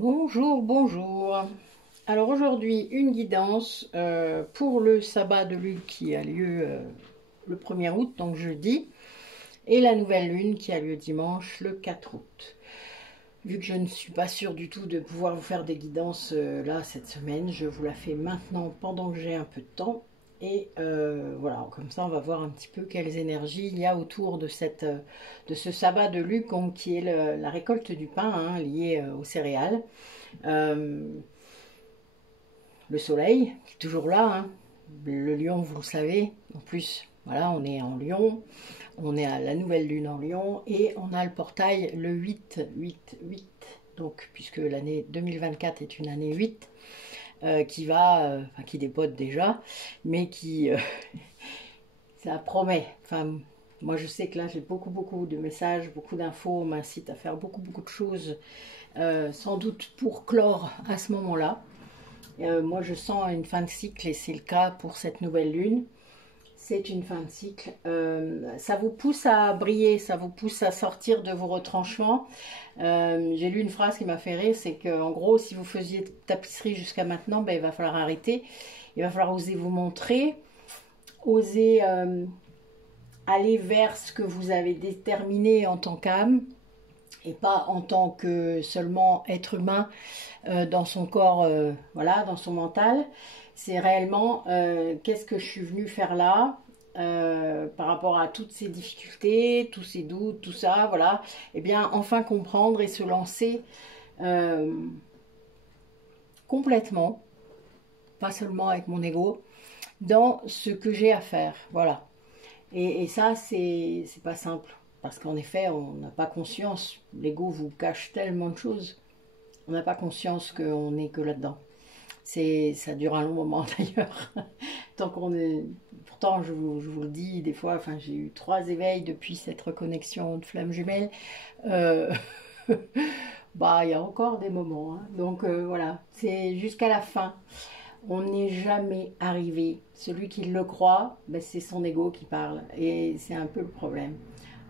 Bonjour, bonjour. Alors aujourd'hui, une guidance pour le sabbat de lune qui a lieu le 1er août, donc jeudi, et la nouvelle lune qui a lieu dimanche, le 4 août. Vu que je ne suis pas sûre du tout de pouvoir vous faire des guidances là cette semaine, je vous la fais maintenant pendant que j'ai un peu de temps. Et voilà, comme ça on va voir un petit peu quelles énergies il y a autour de ce sabbat de Luc, qui est la récolte du pain liée aux céréales. Le soleil qui est toujours là, le lion, vous le savez. En plus, voilà, on est en lion, on est à la nouvelle lune en lion et on a le portail le 8, 8, 8. Donc, puisque l'année 2024 est une année 8, qui dépote déjà, mais qui, ça promet. Enfin, moi je sais que là j'ai beaucoup de messages, beaucoup d'infos, on m'incite à faire beaucoup de choses, sans doute pour clore à ce moment-là. Moi je sens une fin de cycle et c'est le cas pour cette nouvelle lune. C'est une fin de cycle. Ça vous pousse à briller, ça vous pousse à sortir de vos retranchements. J'ai lu une phrase qui m'a fait rire, c'est qu'en gros, si vous faisiez tapisserie jusqu'à maintenant, ben, il va falloir arrêter. Il va falloir oser vous montrer, oser aller vers ce que vous avez déterminé en tant qu'âme, et pas en tant que seulement être humain dans son corps, voilà, dans son mental. C'est réellement qu'est-ce que je suis venue faire là, par rapport à toutes ces difficultés, tous ces doutes, tout ça, voilà. Et bien enfin comprendre et se lancer complètement, pas seulement avec mon ego, dans ce que j'ai à faire, voilà. Et ça, c'est pas simple. Parce qu'en effet, on n'a pas conscience. L'ego vous cache tellement de choses. On n'a pas conscience qu'on n'est que là-dedans. Ça dure un long moment d'ailleurs. Tant qu'on est. Pourtant, je vous le dis, des fois, enfin, j'ai eu 3 éveils depuis cette reconnexion de flamme jumelle. Euh, bah, il y a encore des moments. Donc voilà, c'est jusqu'à la fin. On n'est jamais arrivé. Celui qui le croit, ben, c'est son ego qui parle. Et c'est un peu le problème.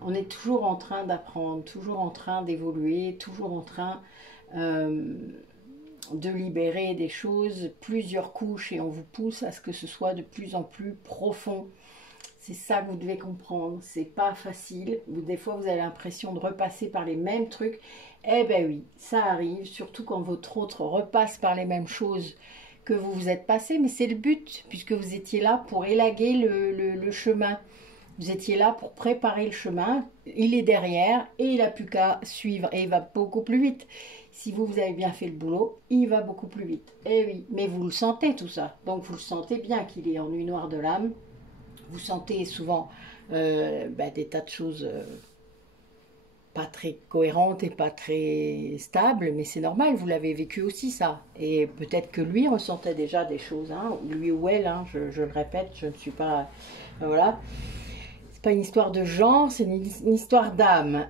On est toujours en train d'apprendre, toujours en train d'évoluer, toujours en train de libérer des choses, plusieurs couches, et on vous pousse à ce que ce soit de plus en plus profond. C'est ça que vous devez comprendre. C'est pas facile. Des fois, vous avez l'impression de repasser par les mêmes trucs. Eh ben oui, ça arrive, surtout quand votre autre repasse par les mêmes choses que vous vous êtes passé, mais c'est le but, puisque vous étiez là pour élaguer le chemin. Vous étiez là pour préparer le chemin, il est derrière et il n'a plus qu'à suivre et il va beaucoup plus vite. Si vous avez bien fait le boulot, il va beaucoup plus vite. Eh oui, mais vous le sentez tout ça, donc vous le sentez bien qu'il est en nuit noire de l'âme. Vous sentez souvent des tas de choses pas très cohérentes et pas très stables, mais c'est normal, vous l'avez vécu aussi ça. Et peut-être que lui ressentait déjà des choses, lui ou elle, je le répète, je ne suis pas... voilà. C'est pas une histoire de genre, c'est une histoire d'âme.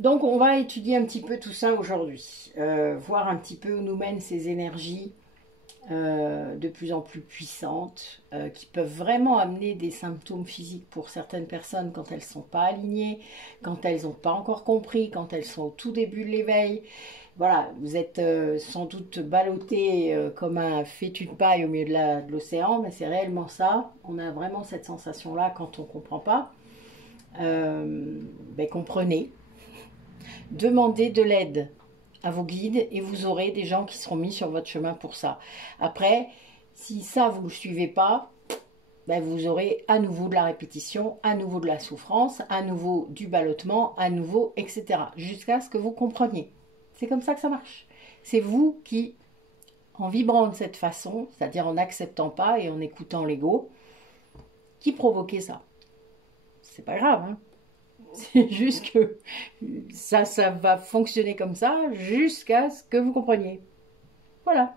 Donc on va étudier un petit peu tout ça aujourd'hui, voir un petit peu où nous mènent ces énergies de plus en plus puissantes, qui peuvent vraiment amener des symptômes physiques pour certaines personnes quand elles ne sont pas alignées, quand elles n'ont pas encore compris, quand elles sont au tout début de l'éveil. Voilà, vous êtes sans doute ballotté comme un fétu de paille au milieu de l'océan, mais c'est réellement ça. On a vraiment cette sensation-là quand on ne comprend pas. Comprenez, demandez de l'aide à vos guides et vous aurez des gens qui seront mis sur votre chemin pour ça. Après, si ça, vous ne le suivez pas, vous aurez à nouveau de la répétition, à nouveau de la souffrance, à nouveau du ballottement, à nouveau, etc. Jusqu'à ce que vous compreniez. C'est comme ça que ça marche. C'est vous qui, en vibrant de cette façon, c'est-à-dire en n'acceptant pas et en écoutant l'ego, qui provoquez ça. C'est pas grave, C'est juste que ça va fonctionner comme ça jusqu'à ce que vous compreniez. Voilà.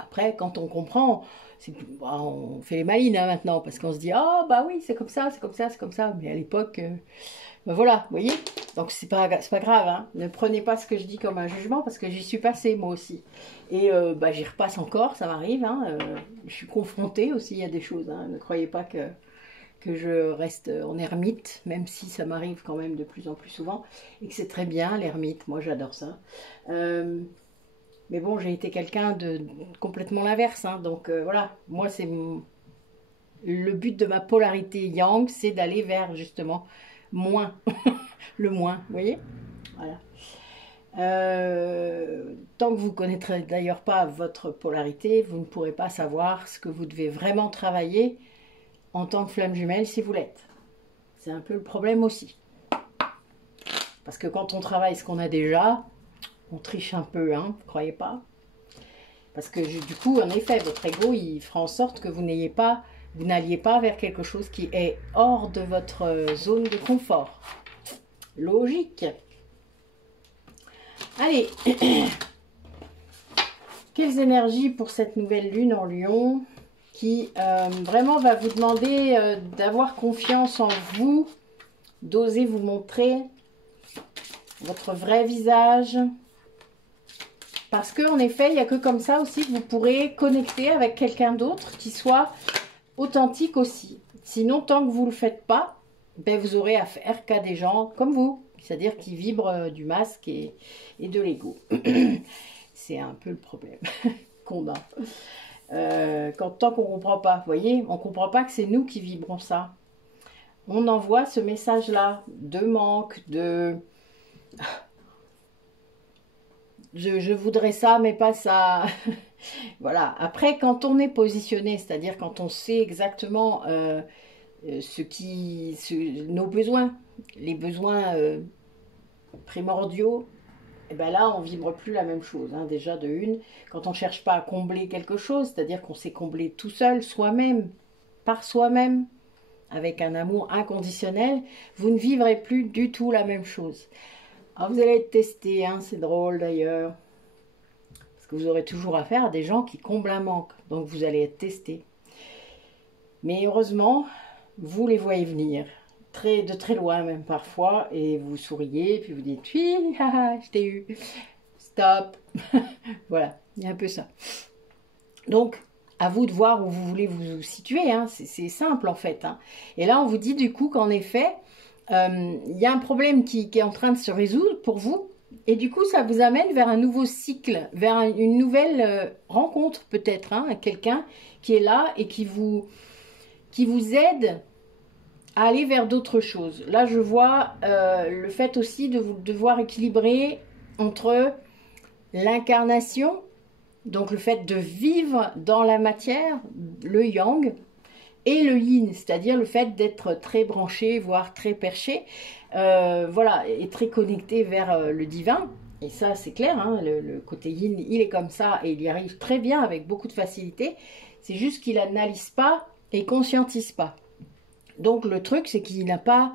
Après, quand on comprend, on fait les malines maintenant, parce qu'on se dit « Ah, bah oui, c'est comme ça, c'est comme ça, c'est comme ça. » Mais à l'époque, voilà, vous voyez. Donc c'est pas grave, Ne prenez pas ce que je dis comme un jugement, parce que j'y suis passée moi aussi. Et j'y repasse encore, ça m'arrive, Je suis confrontée aussi à des choses, Ne croyez pas que que je reste en ermite, même si ça m'arrive quand même de plus en plus souvent, et que c'est très bien l'ermite, moi j'adore ça. Mais bon, j'ai été quelqu'un de complètement l'inverse, hein, donc voilà, moi c'est le but de ma polarité yang, c'est d'aller vers justement moins, le moins, vous voyez, voilà. Tant que vous ne connaîtrez d'ailleurs pas votre polarité, vous ne pourrez pas savoir ce que vous devez vraiment travailler en tant que flamme jumelle si vous l'êtes. C'est un peu le problème aussi. Parce que quand on travaille ce qu'on a déjà, on triche un peu, hein, vous croyez pas? Parce que du coup, en effet, votre ego, il fera en sorte que vous n'alliez pas vers quelque chose qui est hors de votre zone de confort. Logique. Allez, quelles énergies pour cette nouvelle lune en Lion qui vraiment va vous demander d'avoir confiance en vous, d'oser vous montrer votre vrai visage. Parce qu'en effet, il n'y a que comme ça aussi que vous pourrez connecter avec quelqu'un d'autre qui soit authentique aussi. Sinon, tant que vous ne le faites pas, ben, vous aurez affaire qu'à des gens comme vous. C'est-à-dire qui vibrent du masque et de l'ego. C'est un peu le problème qu'on a. Tant qu'on ne comprend pas, vous voyez, on ne comprend pas que c'est nous qui vibrons ça. On envoie ce message-là de manque, de... Je voudrais ça, mais pas ça. Voilà. Après, quand on est positionné, c'est-à-dire quand on sait exactement nos besoins, les besoins primordiaux, et ben là, on vibre plus la même chose. Hein. Déjà, de une, quand on ne cherche pas à combler quelque chose, c'est-à-dire qu'on s'est comblé tout seul, soi-même, par soi-même, avec un amour inconditionnel, vous ne vivrez plus du tout la même chose. Alors, vous allez être testé, hein, c'est drôle d'ailleurs, parce que vous aurez toujours affaire à des gens qui comblent un manque, donc vous allez être testé. Mais heureusement, vous les voyez venir, de très loin même parfois, et vous souriez, puis vous dites « Oui, haha, je t'ai eu, stop !» Voilà, il y a un peu ça. Donc, à vous de voir où vous voulez vous situer, hein. C'est simple en fait. Hein. Et là, on vous dit du coup qu'en effet, il y a un problème qui est en train de se résoudre pour vous. Et du coup, ça vous amène vers un nouveau cycle, vers une nouvelle rencontre peut-être, hein, quelqu'un qui est là et qui vous aide à aller vers d'autres choses. Là, je vois le fait aussi de vous devoir équilibrer entre l'incarnation, donc le fait de vivre dans la matière, le yang, et le yin, c'est-à-dire le fait d'être très branché, voire très perché, voilà, et très connecté vers le divin. Et ça, c'est clair, hein, le côté yin, il est comme ça, et il y arrive très bien avec beaucoup de facilité. C'est juste qu'il n'analyse pas et conscientise pas. Donc le truc, c'est qu'il n'a pas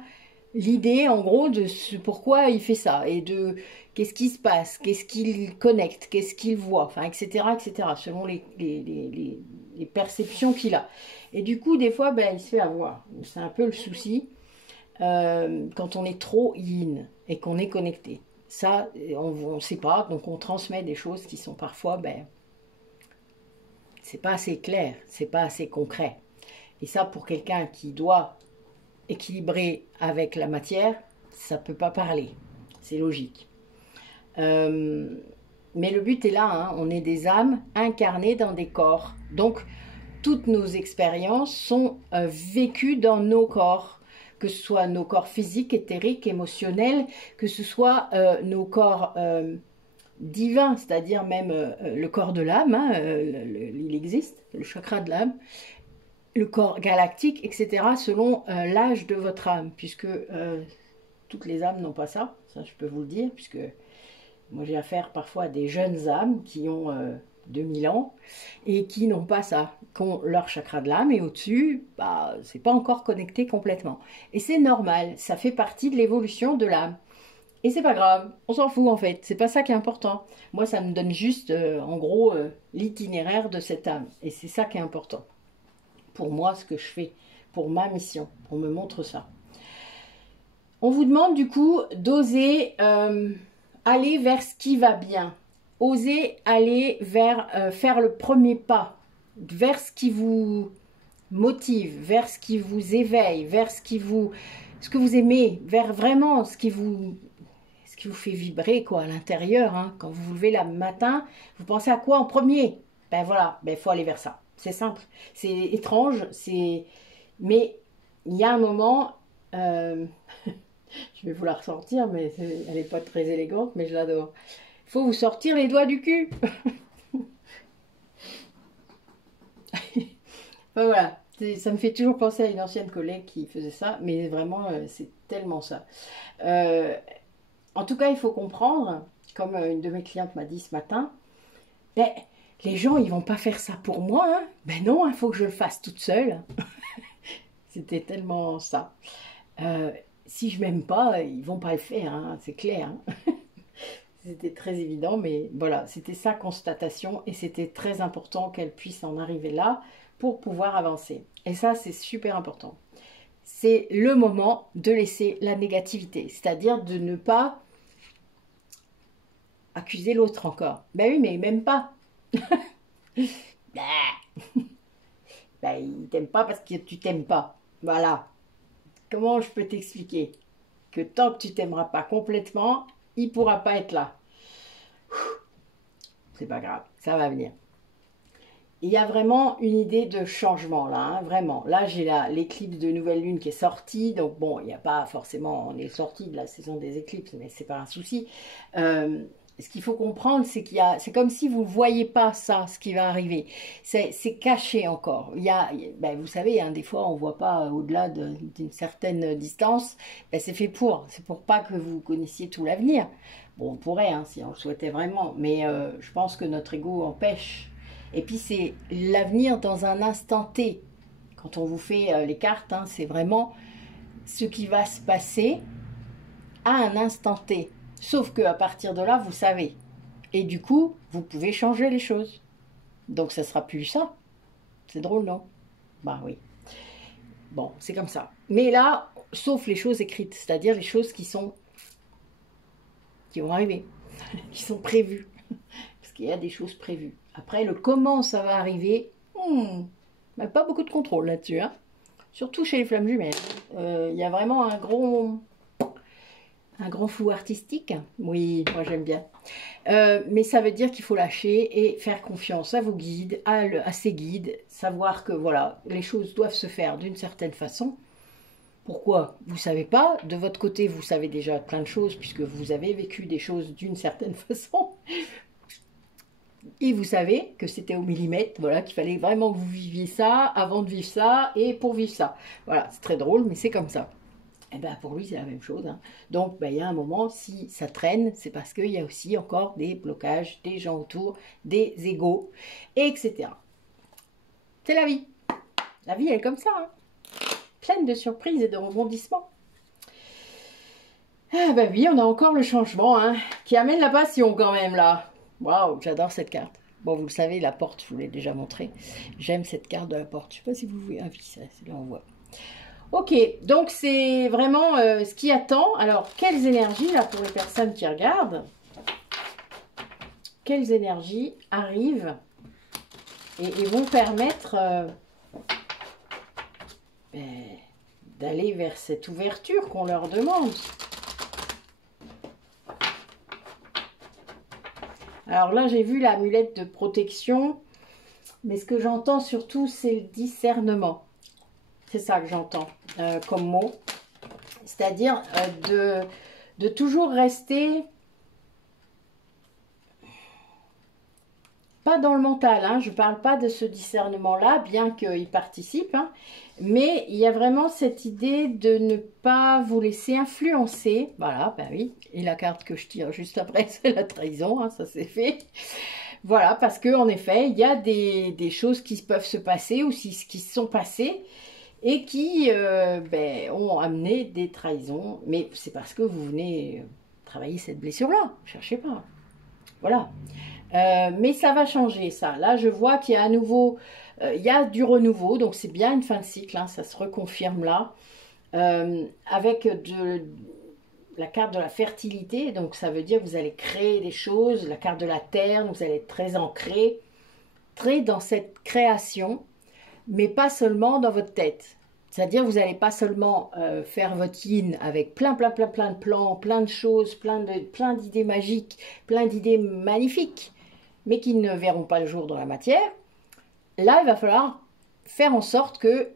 l'idée, en gros, de pourquoi il fait ça, et de qu'est-ce qui se passe, qu'est-ce qu'il connecte, qu'est-ce qu'il voit, enfin, etc., selon les perceptions qu'il a. Et du coup, des fois, ben, il se fait avoir. C'est un peu le souci quand on est trop yin et qu'on est connecté. Ça, on ne sait pas, donc on transmet des choses qui sont parfois, ben, c'est pas assez clair, c'est pas assez concret. Et ça, pour quelqu'un qui doit équilibrer avec la matière, ça ne peut pas parler. C'est logique. Mais le but est là, hein, on est des âmes incarnées dans des corps. Donc, toutes nos expériences sont vécues dans nos corps, que ce soit nos corps physiques, éthériques, émotionnels, que ce soit nos corps divins, c'est-à-dire même le corps de l'âme, hein, il existe, le chakra de l'âme, le corps galactique, etc., selon l'âge de votre âme, puisque toutes les âmes n'ont pas ça, ça je peux vous le dire, puisque moi j'ai affaire parfois à des jeunes âmes qui ont 2000 ans et qui n'ont pas ça, qui ont leur chakra de l'âme et au-dessus, bah, c'est pas encore connecté complètement. Et c'est normal, ça fait partie de l'évolution de l'âme. Et c'est pas grave, on s'en fout en fait, c'est pas ça qui est important. Moi ça me donne juste en gros l'itinéraire de cette âme et c'est ça qui est important. Pour moi, ce que je fais, pour ma mission, on me montre ça. On vous demande du coup d'oser aller vers ce qui va bien. Oser aller vers faire le premier pas, vers ce qui vous motive, vers ce qui vous éveille, vers ce que vous aimez, vers vraiment ce qui vous fait vibrer quoi à l'intérieur. Hein. Quand vous vous levez le matin, vous pensez à quoi en premier? Ben voilà, ben faut aller vers ça. C'est simple, c'est étrange, mais il y a un moment, je vais vous la ressortir, mais elle n'est pas très élégante, mais je l'adore. Il faut vous sortir les doigts du cul. Enfin, voilà, ça me fait toujours penser à une ancienne collègue qui faisait ça, mais vraiment, c'est tellement ça. En tout cas, il faut comprendre, comme une de mes clientes m'a dit ce matin, ben, les gens, ils vont pas faire ça pour moi. Hein. Ben non, il faut que je le fasse toute seule. C'était tellement ça. Si je m'aime pas, ils vont pas le faire, hein, c'est clair. Hein. C'était très évident, mais voilà, c'était sa constatation et c'était très important qu'elle puisse en arriver là pour pouvoir avancer. Et ça, c'est super important. C'est le moment de laisser la négativité, c'est-à-dire de ne pas accuser l'autre encore. Ben oui, mais il m'aime pas. Ben, il t'aime pas parce que tu t'aimes pas. Voilà. Comment je peux t'expliquer que tant que tu t'aimeras pas complètement, il pourra pas être là. C'est pas grave, ça va venir. Il y a vraiment une idée de changement là, hein, vraiment. Là, j'ai l'éclipse de nouvelle lune qui est sortie, donc bon, il n'y a pas forcément, on est sorti de la saison des éclipses, mais c'est pas un souci. Ce qu'il faut comprendre, c'est c'est comme si vous ne voyez pas ça, ce qui va arriver. C'est caché encore. Ben, vous savez, hein, des fois, on ne voit pas au-delà d'une certaine distance. Ben, c'est pour pas que vous connaissiez tout l'avenir. Bon, on pourrait, hein, si on le souhaitait vraiment, mais je pense que notre ego empêche. Et puis, c'est l'avenir dans un instant T. Quand on vous fait les cartes, hein, c'est vraiment ce qui va se passer à un instant T. Sauf qu'à partir de là, vous savez. Et du coup, vous pouvez changer les choses. Donc, ça sera plus ça. C'est drôle, non? Bah oui. Bon, c'est comme ça. Mais là, sauf les choses écrites, c'est-à-dire les choses qui vont arriver, qui sont prévues. Parce qu'il y a des choses prévues. Après, le comment ça va arriver, pas beaucoup de contrôle là-dessus. Hein. Surtout chez les flammes jumelles. Il y a vraiment un grand flou artistique. Oui, moi j'aime bien. Mais ça veut dire qu'il faut lâcher et faire confiance à vos guides, à ces guides, savoir que voilà, les choses doivent se faire d'une certaine façon. Pourquoi? Vous ne savez pas. De votre côté, vous savez déjà plein de choses puisque vous avez vécu des choses d'une certaine façon. Et vous savez que c'était au millimètre, voilà, qu'il fallait vraiment que vous viviez ça avant de vivre ça et pour vivre ça. Voilà, c'est très drôle, mais c'est comme ça. Et ben pour lui, c'est la même chose. Hein. Donc, il y a un moment, si ça traîne, c'est parce qu'il y a aussi encore des blocages, des gens autour, des égos, etc. C'est la vie. La vie, elle est comme ça. Hein. Pleine de surprises et de rebondissements. Ah ben oui, on a encore le changement, hein, qui amène la passion quand même, là. Waouh, j'adore cette carte. Bon, vous le savez, la porte, je vous l'ai déjà montré. J'aime cette carte de la porte. Je ne sais pas si vous voyez. Ah oui, c'est là on voit. Ok, donc c'est vraiment ce qui attend. Alors, quelles énergies, là, pour les personnes qui regardent, quelles énergies arrivent et vont permettre d'aller vers cette ouverture qu'on leur demande. Alors là, j'ai vu l'amulette de protection, mais ce que j'entends surtout, c'est le discernement. C'est ça que j'entends comme mot. C'est-à-dire de toujours rester, pas dans le mental, hein, je ne parle pas de ce discernement-là, bien qu'il participe, hein, mais il y a vraiment cette idée de ne pas vous laisser influencer. Voilà, ben oui, et la carte que je tire juste après, c'est la trahison, hein, ça c'est fait. Voilà, parce qu'en effet, il y a des choses qui peuvent se passer ou qui se sont passées et qui ont amené des trahisons. Mais c'est parce que vous venez travailler cette blessure-là, ne cherchez pas. Voilà. Mais ça va changer, ça. Là, je vois qu'il y a à nouveau, il y a du renouveau, donc c'est bien une fin de cycle, hein, ça se reconfirme là. Avec la carte de la fertilité, donc ça veut dire que vous allez créer des choses, la carte de la terre, donc vous allez être très ancré, très dans cette création. mais pas seulement dans votre tête. C'est-à-dire vous n'allez pas seulement faire votre yin avec plein de plans, plein de choses, plein d'idées magiques, plein d'idées magnifiques, mais qui ne verront pas le jour dans la matière. Là, il va falloir faire en sorte que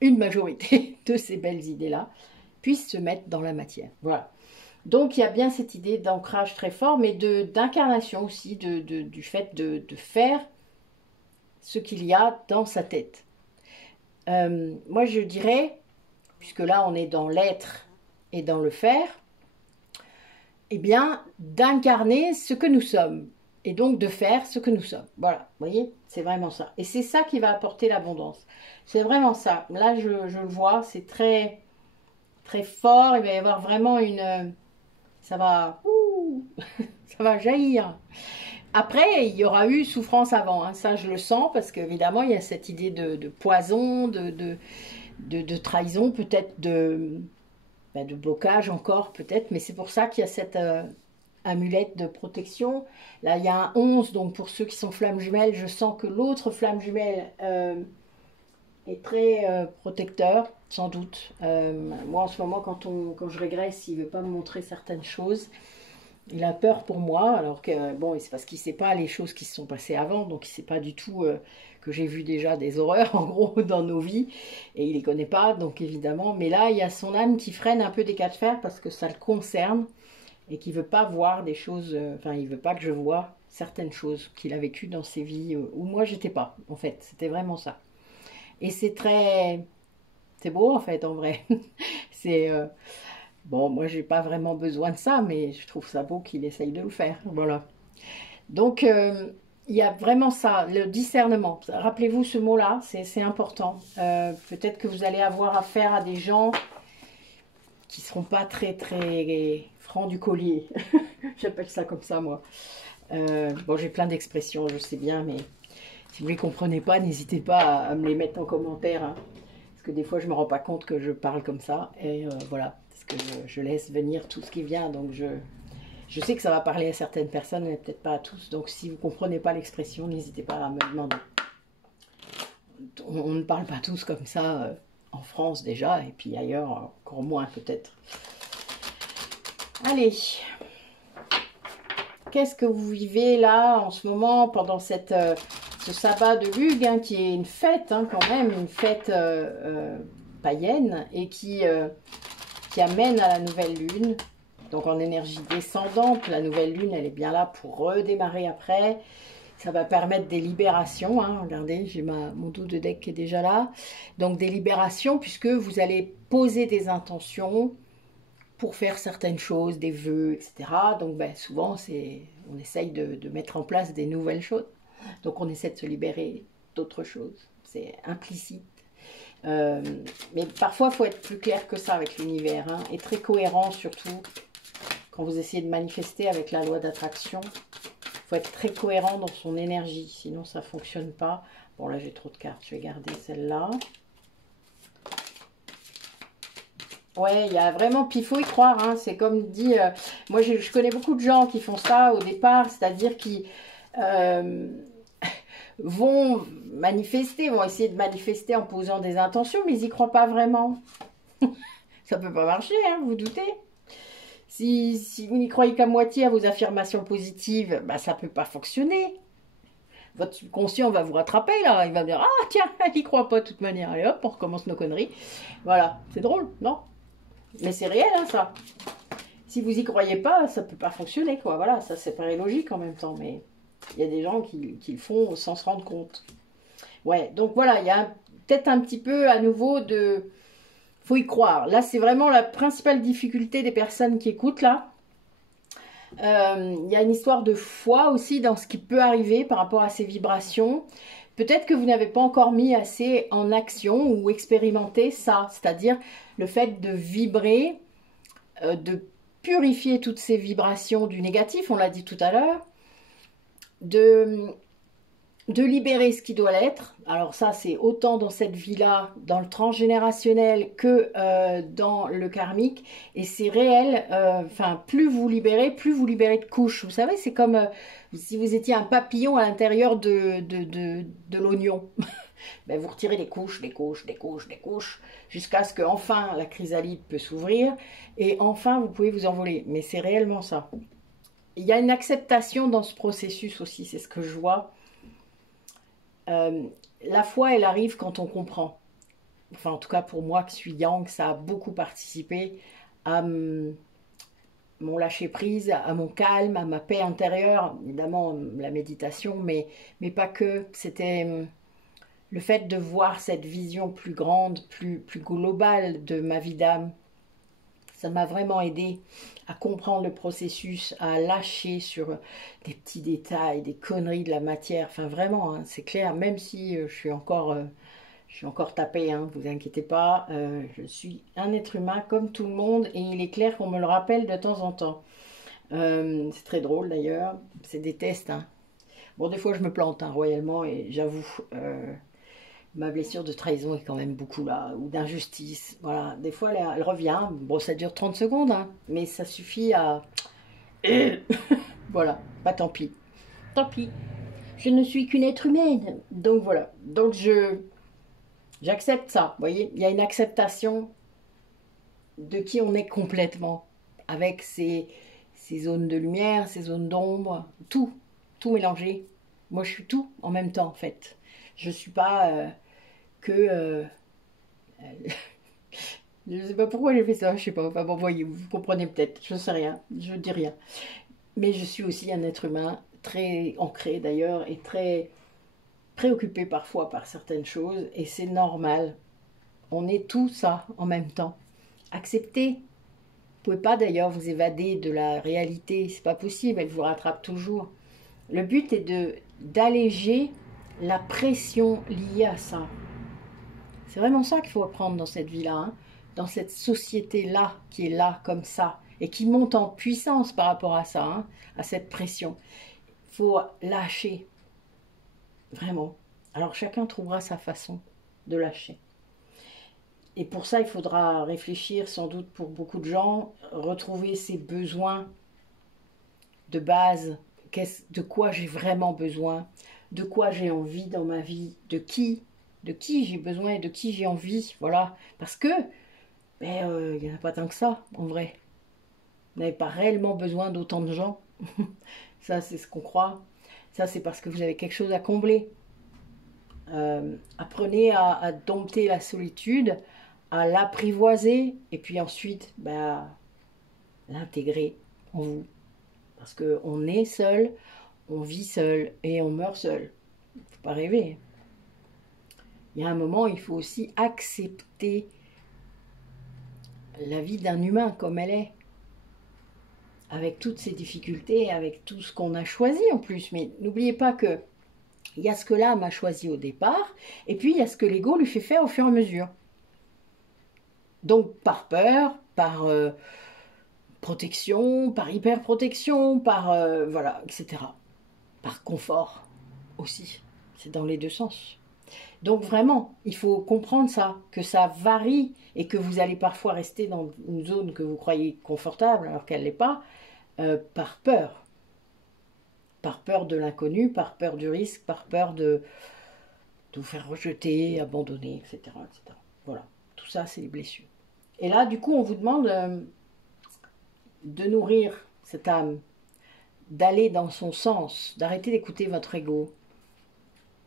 une majorité de ces belles idées-là puissent se mettre dans la matière. Voilà. Donc, il y a bien cette idée d'ancrage très fort, mais d'incarnation aussi, du fait de faire ce qu'il y a dans sa tête. Moi, je dirais, puisque là, on est dans l'être et dans le faire, eh bien, d'incarner ce que nous sommes. Et donc, de faire ce que nous sommes. Voilà, vous voyez, c'est vraiment ça. Et c'est ça qui va apporter l'abondance. C'est vraiment ça. Là, je le vois, c'est très, très fort. Il va y avoir vraiment ça va jaillir. Après, il y aura eu souffrance avant, hein. Ça je le sens, parce qu'évidemment, il y a cette idée de poison, de trahison, peut-être de blocage encore, peut-être, mais c'est pour ça qu'il y a cette amulette de protection. Là, il y a un 11, donc pour ceux qui sont flammes jumelles, je sens que l'autre flamme jumelle est très protecteur, sans doute. Moi, en ce moment, quand je régresse, il ne veut pas me montrer certaines choses. Il a peur pour moi, alors que, bon, c'est parce qu'il ne sait pas les choses qui se sont passées avant, donc il ne sait pas du tout que j'ai vu déjà des horreurs, en gros, dans nos vies, et il ne les connaît pas, donc évidemment. Mais là, il y a son âme qui freine un peu des cas de fer, parce que ça le concerne, et qui ne veut pas voir des choses, il ne veut pas que je voie certaines choses qu'il a vécues dans ses vies, où moi, j'étais pas, en fait. C'était vraiment ça. Et c'est beau, en fait, en vrai. C'est... Bon, moi, j'ai pas vraiment besoin de ça, mais je trouve ça beau qu'il essaye de le faire. Voilà. Donc, il y a vraiment ça, le discernement. Rappelez-vous ce mot-là, c'est important. Peut-être que vous allez avoir affaire à des gens qui seront pas très, très francs du collier. J'appelle ça comme ça, moi. Bon, j'ai plein d'expressions, je sais bien, mais si vous ne les comprenez pas, n'hésitez pas à me les mettre en commentaire. Hein, parce que des fois, je ne me rends pas compte que je parle comme ça. Et voilà. Que je laisse venir tout ce qui vient, donc je sais que ça va parler à certaines personnes, mais peut-être pas à tous, donc si vous ne comprenez pas l'expression, n'hésitez pas à me demander. On ne parle pas tous comme ça en France déjà, et puis ailleurs encore moins peut-être. Allez, qu'est-ce que vous vivez là en ce moment pendant ce sabbat de Lugh, hein, qui est une fête hein, quand même, une fête païenne, et qui amène à la nouvelle lune, donc en énergie descendante. La nouvelle lune, elle est bien là pour redémarrer après. Ça va permettre des libérations. Hein. Regardez, j'ai mon dos de deck qui est déjà là. Donc des libérations, puisque vous allez poser des intentions pour faire certaines choses, des vœux, etc. Donc souvent, on essaye de mettre en place des nouvelles choses. Donc on essaie de se libérer d'autres choses. C'est implicite. Mais parfois, il faut être plus clair que ça avec l'univers, hein, et très cohérent surtout quand vous essayez de manifester avec la loi d'attraction. Il faut être très cohérent dans son énergie, sinon ça ne fonctionne pas. Bon, là j'ai trop de cartes, je vais garder celle-là. Ouais, il y a vraiment, puis il faut y croire, hein, c'est comme dit, moi je connais beaucoup de gens qui font ça au départ, c'est-à-dire qui... vont manifester, vont essayer de manifester en posant des intentions, mais ils n'y croient pas vraiment. Ça peut pas marcher, hein, vous doutez. Si vous n'y croyez qu'à moitié à vos affirmations positives, ça peut pas fonctionner. Votre subconscient va vous rattraper, là. Il va dire, ah tiens, elle n'y croit pas de toute manière. Allez hop, on recommence nos conneries. Voilà, c'est drôle, non? Mais c'est réel, hein, ça. Si vous y croyez pas, ça peut pas fonctionner, quoi. Voilà, ça c'est paraît logique en même temps, mais... il y a des gens qui le font sans se rendre compte. Ouais, donc voilà, il y a peut-être un petit peu à nouveau de... faut y croire. Là, c'est vraiment la principale difficulté des personnes qui écoutent, là. Il y a une histoire de foi aussi dans ce qui peut arriver par rapport à ces vibrations. Peut-être que vous n'avez pas encore mis assez en action ou expérimenté ça, c'est-à-dire le fait de vibrer, de purifier toutes ces vibrations du négatif, on l'a dit tout à l'heure, de libérer ce qui doit l'être. Alors ça, c'est autant dans cette vie-là, dans le transgénérationnel, que dans le karmique. Et c'est réel, plus vous libérez de couches. Vous savez, c'est comme si vous étiez un papillon à l'intérieur de l'oignon. Ben, vous retirez des couches, des couches, des couches, des couches, jusqu'à ce que enfin la chrysalide peut s'ouvrir et enfin vous pouvez vous envoler. Mais c'est réellement ça. Il y a une acceptation dans ce processus aussi, c'est ce que je vois. La foi, elle arrive quand on comprend. Enfin, en tout cas pour moi qui suis yang, ça a beaucoup participé à mon lâcher-prise, à mon calme, à ma paix intérieure, évidemment la méditation, mais pas que. C'était le fait de voir cette vision plus grande, plus globale de ma vie d'âme. Ça m'a vraiment aidé à comprendre le processus, à lâcher sur des petits détails, des conneries de la matière. Enfin vraiment, hein, c'est clair, même si je suis encore tapée, hein, vous inquiétez pas, je suis un être humain comme tout le monde et il est clair qu'on me le rappelle de temps en temps. C'est très drôle d'ailleurs, c'est des tests. Hein. Bon, des fois je me plante hein, royalement et j'avoue, ma blessure de trahison est quand même beaucoup là, ou d'injustice. Voilà, des fois elle revient, bon ça dure 30 secondes, hein, mais ça suffit à... voilà, bah tant pis. Tant pis, je ne suis qu'une être humaine. Donc voilà, donc j'accepte ça, vous voyez, il y a une acceptation de qui on est complètement, avec ces zones de lumière, ces zones d'ombre, tout mélangé. Moi je suis tout en même temps en fait. Je suis pas que... je sais pas pourquoi j'ai fait ça, je sais pas, enfin bon voyez, vous comprenez peut-être, je sais rien, je dis rien. Mais je suis aussi un être humain, très ancré d'ailleurs, et très préoccupé parfois par certaines choses, et c'est normal. On est tout ça en même temps. Acceptez. Vous pouvez pas d'ailleurs vous évader de la réalité, c'est pas possible, elle vous rattrape toujours. Le but est d'alléger la pression liée à ça. C'est vraiment ça qu'il faut apprendre dans cette vie-là, hein, dans cette société-là qui est là comme ça et qui monte en puissance par rapport à ça, hein, à cette pression. Il faut lâcher, vraiment. Alors chacun trouvera sa façon de lâcher. Et pour ça, il faudra réfléchir, sans doute pour beaucoup de gens, retrouver ses besoins de base, de quoi j'ai vraiment besoin, de quoi j'ai envie dans ma vie, de qui j'ai besoin et de qui j'ai envie, voilà. Parce que, il n'y en a pas tant que ça, en vrai. Vous n'avez pas réellement besoin d'autant de gens. Ça, c'est ce qu'on croit. Ça, c'est parce que vous avez quelque chose à combler. Apprenez à dompter la solitude, à l'apprivoiser et puis ensuite l'intégrer en vous. Parce qu'on est seul, on vit seul et on meurt seul. Il ne faut pas rêver. Il y a un moment, il faut aussi accepter la vie d'un humain comme elle est. Avec toutes ses difficultés, avec tout ce qu'on a choisi en plus. Mais n'oubliez pas que il y a ce que l'âme a choisi au départ, et puis il y a ce que l'ego lui fait faire au fur et à mesure. Donc par peur, par protection, par hyperprotection, par voilà, etc. Par confort aussi. C'est dans les deux sens. Donc vraiment, il faut comprendre ça, que ça varie et que vous allez parfois rester dans une zone que vous croyez confortable alors qu'elle ne l'est pas, par peur. Par peur de l'inconnu, par peur du risque, par peur de vous faire rejeter, abandonner, etc., etc. Voilà, tout ça, c'est les blessures. Et là, du coup, on vous demande de nourrir cette âme, d'aller dans son sens, d'arrêter d'écouter votre ego,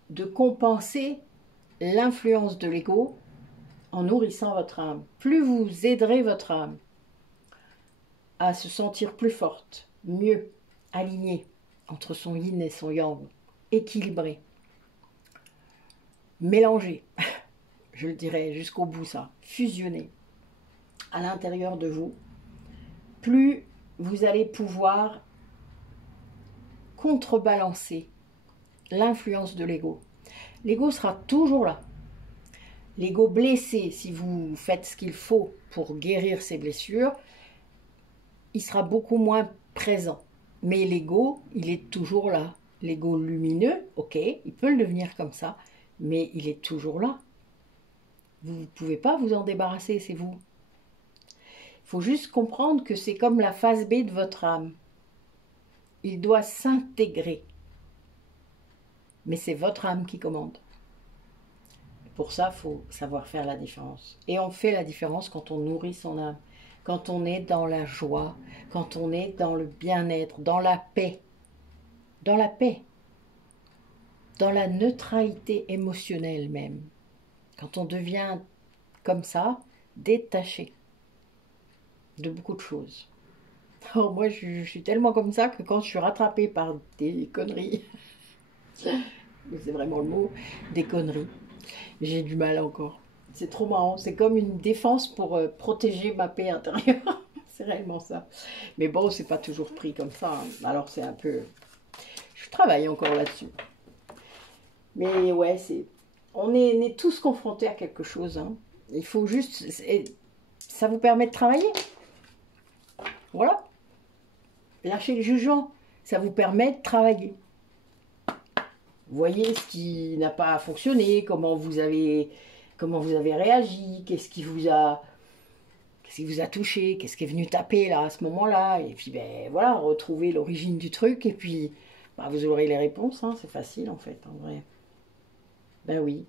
de compenser l'influence de l'ego en nourrissant votre âme. Plus vous aiderez votre âme à se sentir plus forte, mieux, alignée entre son yin et son yang, équilibrée, mélangée, je le dirais jusqu'au bout ça, fusionnée à l'intérieur de vous, plus vous allez pouvoir contrebalancer l'influence de l'ego. L'ego sera toujours là. L'ego blessé, si vous faites ce qu'il faut pour guérir ses blessures, il sera beaucoup moins présent. Mais l'ego, il est toujours là. L'ego lumineux, ok, il peut le devenir comme ça, mais il est toujours là. Vous ne pouvez pas vous en débarrasser, c'est vous. Il faut juste comprendre que c'est comme la phase B de votre âme. Il doit s'intégrer. Mais c'est votre âme qui commande. Pour ça, il faut savoir faire la différence. Et on fait la différence quand on nourrit son âme, quand on est dans la joie, quand on est dans le bien-être, dans la paix, dans la paix, dans la neutralité émotionnelle même. Quand on devient comme ça, détaché de beaucoup de choses. Alors moi, je suis tellement comme ça que quand je suis rattrapée par des conneries, c'est vraiment le mot, des conneries, j'ai du mal encore. C'est trop marrant, c'est comme une défense pour protéger ma paix intérieure. C'est réellement ça. Mais bon, c'est pas toujours pris comme ça, hein. Alors c'est un peu... Je travaille encore là-dessus. Mais ouais, on est tous confrontés à quelque chose, hein. Il faut juste... Ça vous permet de travailler. Voilà. Lâcher le jugement. Ça vous permet de travailler. Vous voyez ce qui n'a pas fonctionné, comment vous avez réagi, qu'est-ce qui vous a touché, qu'est-ce qui est venu taper là à ce moment-là. Et puis ben voilà, retrouver l'origine du truc et puis ben, vous aurez les réponses, hein, c'est facile en fait, en vrai. Ben oui.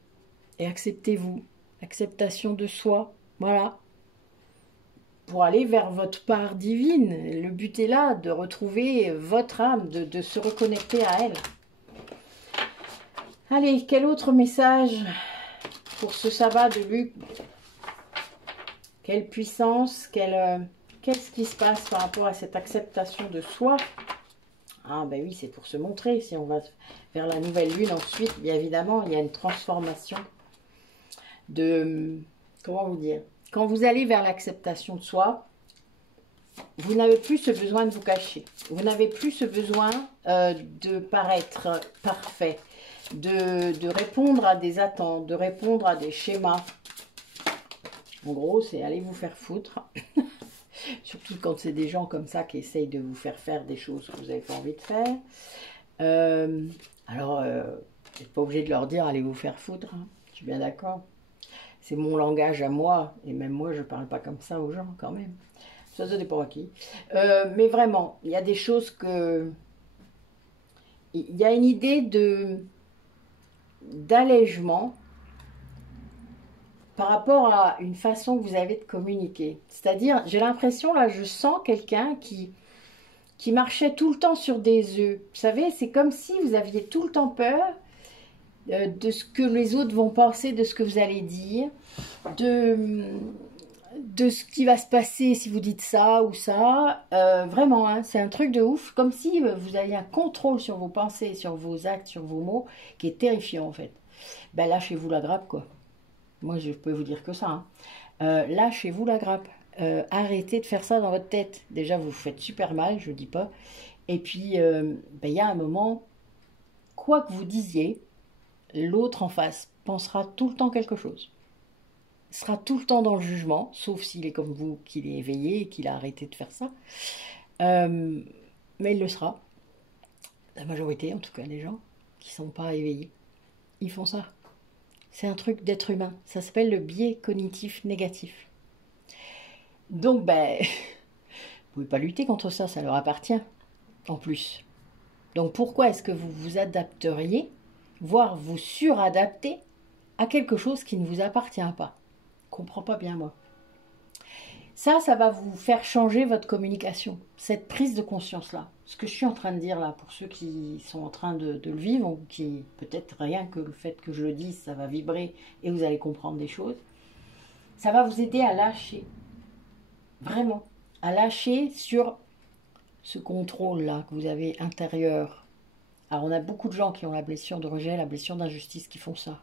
Et acceptez-vous. Acceptation de soi. Voilà. Pour aller vers votre part divine. Le but est là, de retrouver votre âme, de se reconnecter à elle. Allez, quel autre message pour ce sabbat de Luc? Quelle puissance, qu'est-ce qui se passe par rapport à cette acceptation de soi? Ah ben oui, c'est pour se montrer. Si on va vers la nouvelle lune ensuite, bien évidemment, il y a une transformation de... Comment vous dire? Quand vous allez vers l'acceptation de soi, vous n'avez plus ce besoin de vous cacher. Vous n'avez plus ce besoin de paraître parfait, de répondre à des attentes, de répondre à des schémas. En gros, c'est aller vous faire foutre. Surtout quand c'est des gens comme ça qui essayent de vous faire des choses que vous n'avez pas envie de faire. Alors, vous n'êtes pas obligé de leur dire allez vous faire foutre. Hein. Je suis bien d'accord. C'est mon langage à moi. Et même moi, je ne parle pas comme ça aux gens quand même. Ça dépend à qui. Mais vraiment, il y a des choses que... Il y a une idée d'allègement par rapport à une façon que vous avez de communiquer. C'est-à-dire, j'ai l'impression, là, je sens quelqu'un qui marchait tout le temps sur des œufs. Vous savez, c'est comme si vous aviez tout le temps peur de ce que les autres vont penser, de ce que vous allez dire, de ce qui va se passer si vous dites ça ou ça. Vraiment, hein, c'est un truc de ouf. Comme si vous aviez un contrôle sur vos pensées, sur vos actes, sur vos mots, qui est terrifiant, en fait. Ben, lâchez-vous la grappe, quoi. Moi, je peux vous dire que ça. Hein. Lâchez-vous la grappe. Arrêtez de faire ça dans votre tête. Déjà, vous vous faites super mal, je ne dis pas. Et puis, ben, y a un moment, quoi que vous disiez, l'autre en face pensera tout le temps quelque chose. Il sera tout le temps dans le jugement, sauf s'il est comme vous, qu'il est éveillé et qu'il a arrêté de faire ça. Mais il le sera. La majorité, en tout cas, des gens qui ne sont pas éveillés, ils font ça. C'est un truc d'être humain. Ça s'appelle le biais cognitif négatif. Donc, ben, vous pouvez pas lutter contre ça, ça leur appartient, en plus. Donc, pourquoi est-ce que vous vous adapteriez, voire vous suradapter à quelque chose qui ne vous appartient pas? Je comprends pas bien, moi. Ça va vous faire changer votre communication, cette prise de conscience-là. Ce que je suis en train de dire là, pour ceux qui sont en train de le vivre, ou qui, peut-être rien que le fait que je le dise, ça va vibrer et vous allez comprendre des choses. Ça va vous aider à lâcher. Vraiment. À lâcher sur ce contrôle-là que vous avez intérieur. Alors, on a beaucoup de gens qui ont la blessure de rejet, la blessure d'injustice, qui font ça.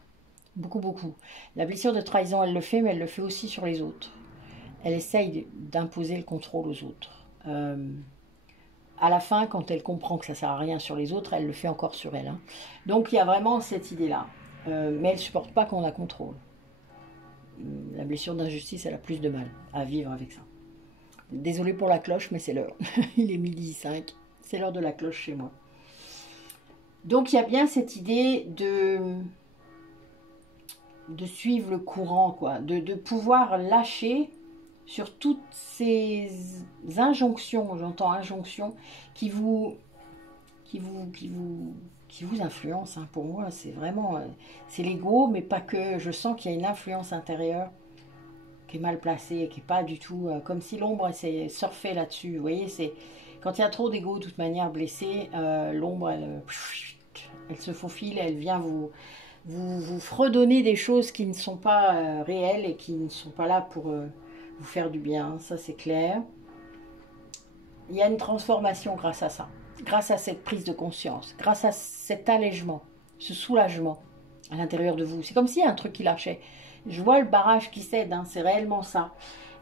Beaucoup, beaucoup. La blessure de trahison, elle le fait, mais elle le fait aussi sur les autres. Elle essaye d'imposer le contrôle aux autres. À la fin, quand elle comprend que ça ne sert à rien sur les autres, elle le fait encore sur elle. Hein. Donc, il y a vraiment cette idée-là. Mais elle ne supporte pas qu'on la contrôle. La blessure d'injustice, elle a plus de mal à vivre avec ça. Désolée pour la cloche, mais c'est l'heure. Il est 12h05. C'est l'heure de la cloche chez moi. Donc, il y a bien cette idée de suivre le courant, quoi. De pouvoir lâcher sur toutes ces injonctions, j'entends injonctions, qui vous qui vous influence. Hein. Pour moi, c'est vraiment... c'est l'ego, mais pas que. Je sens qu'il y a une influence intérieure qui est mal placée, qui n'est pas du tout... comme si l'ombre s'est surfée là-dessus. Vous voyez, c'est... Quand il y a trop d'ego, de toute manière, blessé, l'ombre, elle se faufile, elle vient vous fredonner des choses qui ne sont pas réelles et qui ne sont pas là pour vous faire du bien. Ça, c'est clair. Il y a une transformation grâce à ça. Grâce à cette prise de conscience. Grâce à cet allègement, ce soulagement à l'intérieur de vous. C'est comme s'il y a un truc qui lâchait. Je vois le barrage qui cède, hein, c'est réellement ça.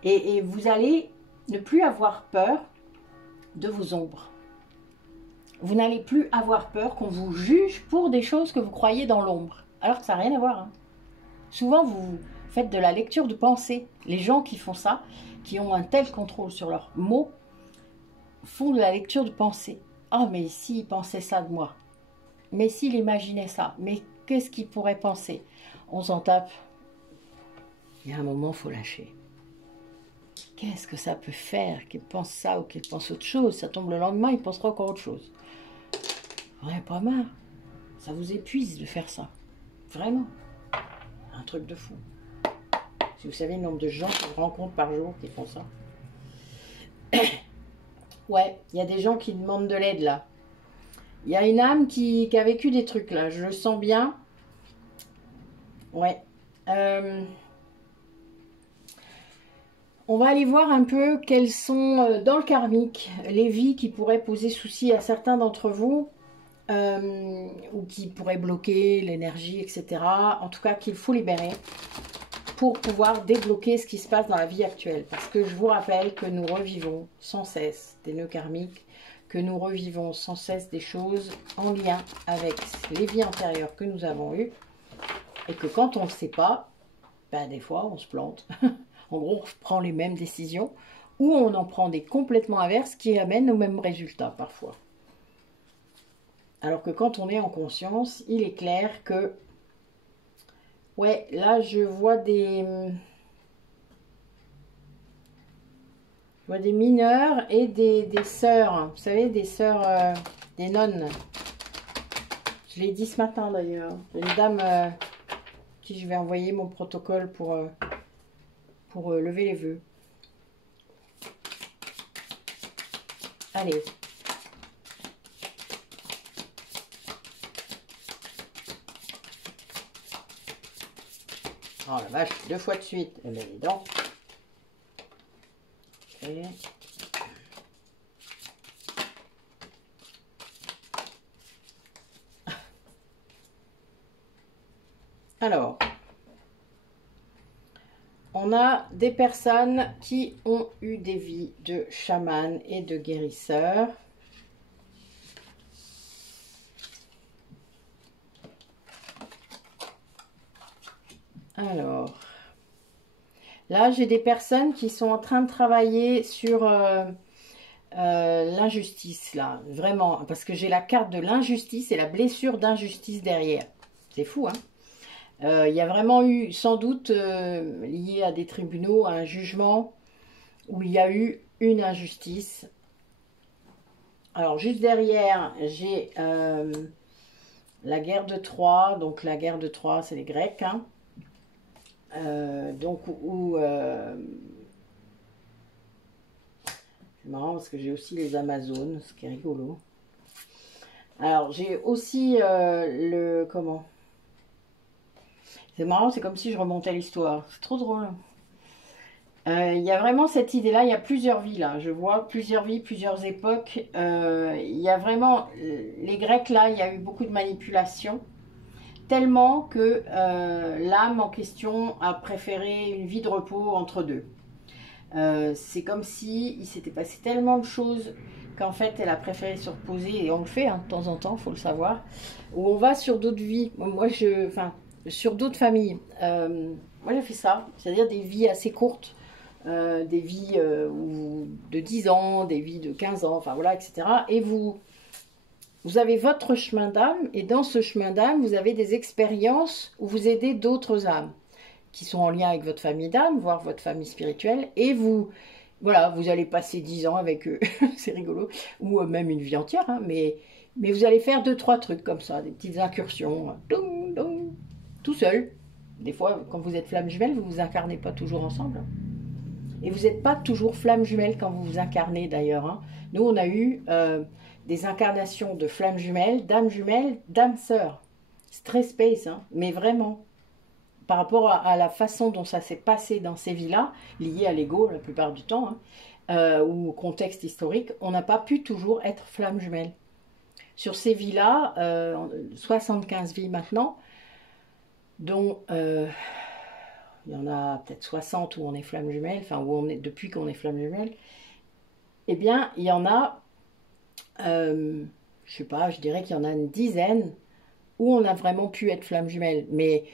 Et vous allez ne plus avoir peur de vos ombres. Vous n'allez plus avoir peur qu'on vous juge pour des choses que vous croyez dans l'ombre. Alors que ça n'a rien à voir. Hein. Souvent, vous faites de la lecture de pensée. Les gens qui font ça, qui ont un tel contrôle sur leurs mots, font de la lecture de pensée. Oh, mais s'il pensait ça de moi. Mais s'il imaginait ça. Mais qu'est-ce qu'il pourrait penser? On s'en tape. Il y a un moment, il faut lâcher. Qu'est-ce que ça peut faire qu'il pense ça ou qu'il pense autre chose? Ça tombe le lendemain, il pensera encore autre chose. Ouais, pas marre. Ça vous épuise de faire ça. Vraiment. Un truc de fou. Si vous savez le nombre de gens que je rencontre par jour qui font ça. Ouais, il y a des gens qui demandent de l'aide là. Il y a une âme qui a vécu des trucs là. Je le sens bien. Ouais. On va aller voir un peu quelles sont dans le karmique les vies qui pourraient poser souci à certains d'entre vous ou qui pourraient bloquer l'énergie, etc. En tout cas, qu'il faut libérer pour pouvoir débloquer ce qui se passe dans la vie actuelle. Parce que je vous rappelle que nous revivons sans cesse des nœuds karmiques, que nous revivons sans cesse des choses en lien avec les vies antérieures que nous avons eues et que quand on ne le sait pas, ben des fois on se plante. En gros, on prend les mêmes décisions ou on en prend des complètement inverses qui amènent aux mêmes résultats parfois. Alors que quand on est en conscience, il est clair que... Ouais, là je vois des... Je vois des mineurs et des sœurs. Vous savez, des sœurs, des nonnes. Je l'ai dit ce matin d'ailleurs. Une dame qui je vais envoyer mon protocole pour lever les vœux. Allez. Oh la vache, 2 fois de suite. Eh bien, dis donc. Okay. Alors. On a des personnes qui ont eu des vies de chaman et de guérisseurs. Alors, là, j'ai des personnes qui sont en train de travailler sur l'injustice, là, vraiment. Parce que j'ai la carte de l'injustice et la blessure d'injustice derrière. C'est fou, hein? Il y a vraiment eu, sans doute, lié à des tribunaux, à un jugement, où il y a eu une injustice. Alors, juste derrière, j'ai la guerre de Troie. Donc, la guerre de Troie, c'est les Grecs. Hein. Donc, où... c'est marrant parce que j'ai aussi les Amazones, ce qui est rigolo. Alors, j'ai aussi le... Comment ? C'est marrant, c'est comme si je remontais l'histoire. C'est trop drôle. Il y a vraiment cette idée-là. Il y a plusieurs vies, là. Je vois plusieurs vies, plusieurs époques. Il y a vraiment... Les Grecs, là, il y a eu beaucoup de manipulation. Tellement que l'âme en question a préféré une vie de repos entre deux. C'est comme si il s'était passé tellement de choses qu'en fait, elle a préféré se reposer. Et on le fait, hein, de temps en temps, il faut le savoir. Où on va sur d'autres vies. Moi, sur d'autres familles. Moi, j'ai fait ça, c'est-à-dire des vies assez courtes, des vies de 10 ans, des vies de 15 ans, enfin voilà, etc. Et vous avez votre chemin d'âme, et dans ce chemin d'âme, vous avez des expériences où vous aidez d'autres âmes qui sont en lien avec votre famille d'âme, voire votre famille spirituelle, et vous Voilà, vous allez passer 10 ans avec eux, c'est rigolo, ou même une vie entière, hein, mais vous allez faire 2-3 trucs comme ça, des petites incursions, dong, dong, tout seul. Des fois, quand vous êtes flamme jumelle, vous ne vous incarnez pas toujours ensemble. Hein. Et vous n'êtes pas toujours flamme jumelle quand vous vous incarnez d'ailleurs. Hein. Nous, on a eu des incarnations de flamme jumelle, d'âme sœur. C'est très space, hein, mais vraiment. Par rapport à la façon dont ça s'est passé dans ces vies-là, liées à l'ego la plupart du temps, hein, ou au contexte historique, on n'a pas pu toujours être flamme jumelle. Sur ces vies-là, 75 vies maintenant, dont il y en a peut-être 60 où on est flamme jumelle, enfin où on est depuis qu'on est flamme jumelle, eh bien il y en a, je sais pas, je dirais qu'il y en a une dizaine où on a vraiment pu être flamme jumelle, mais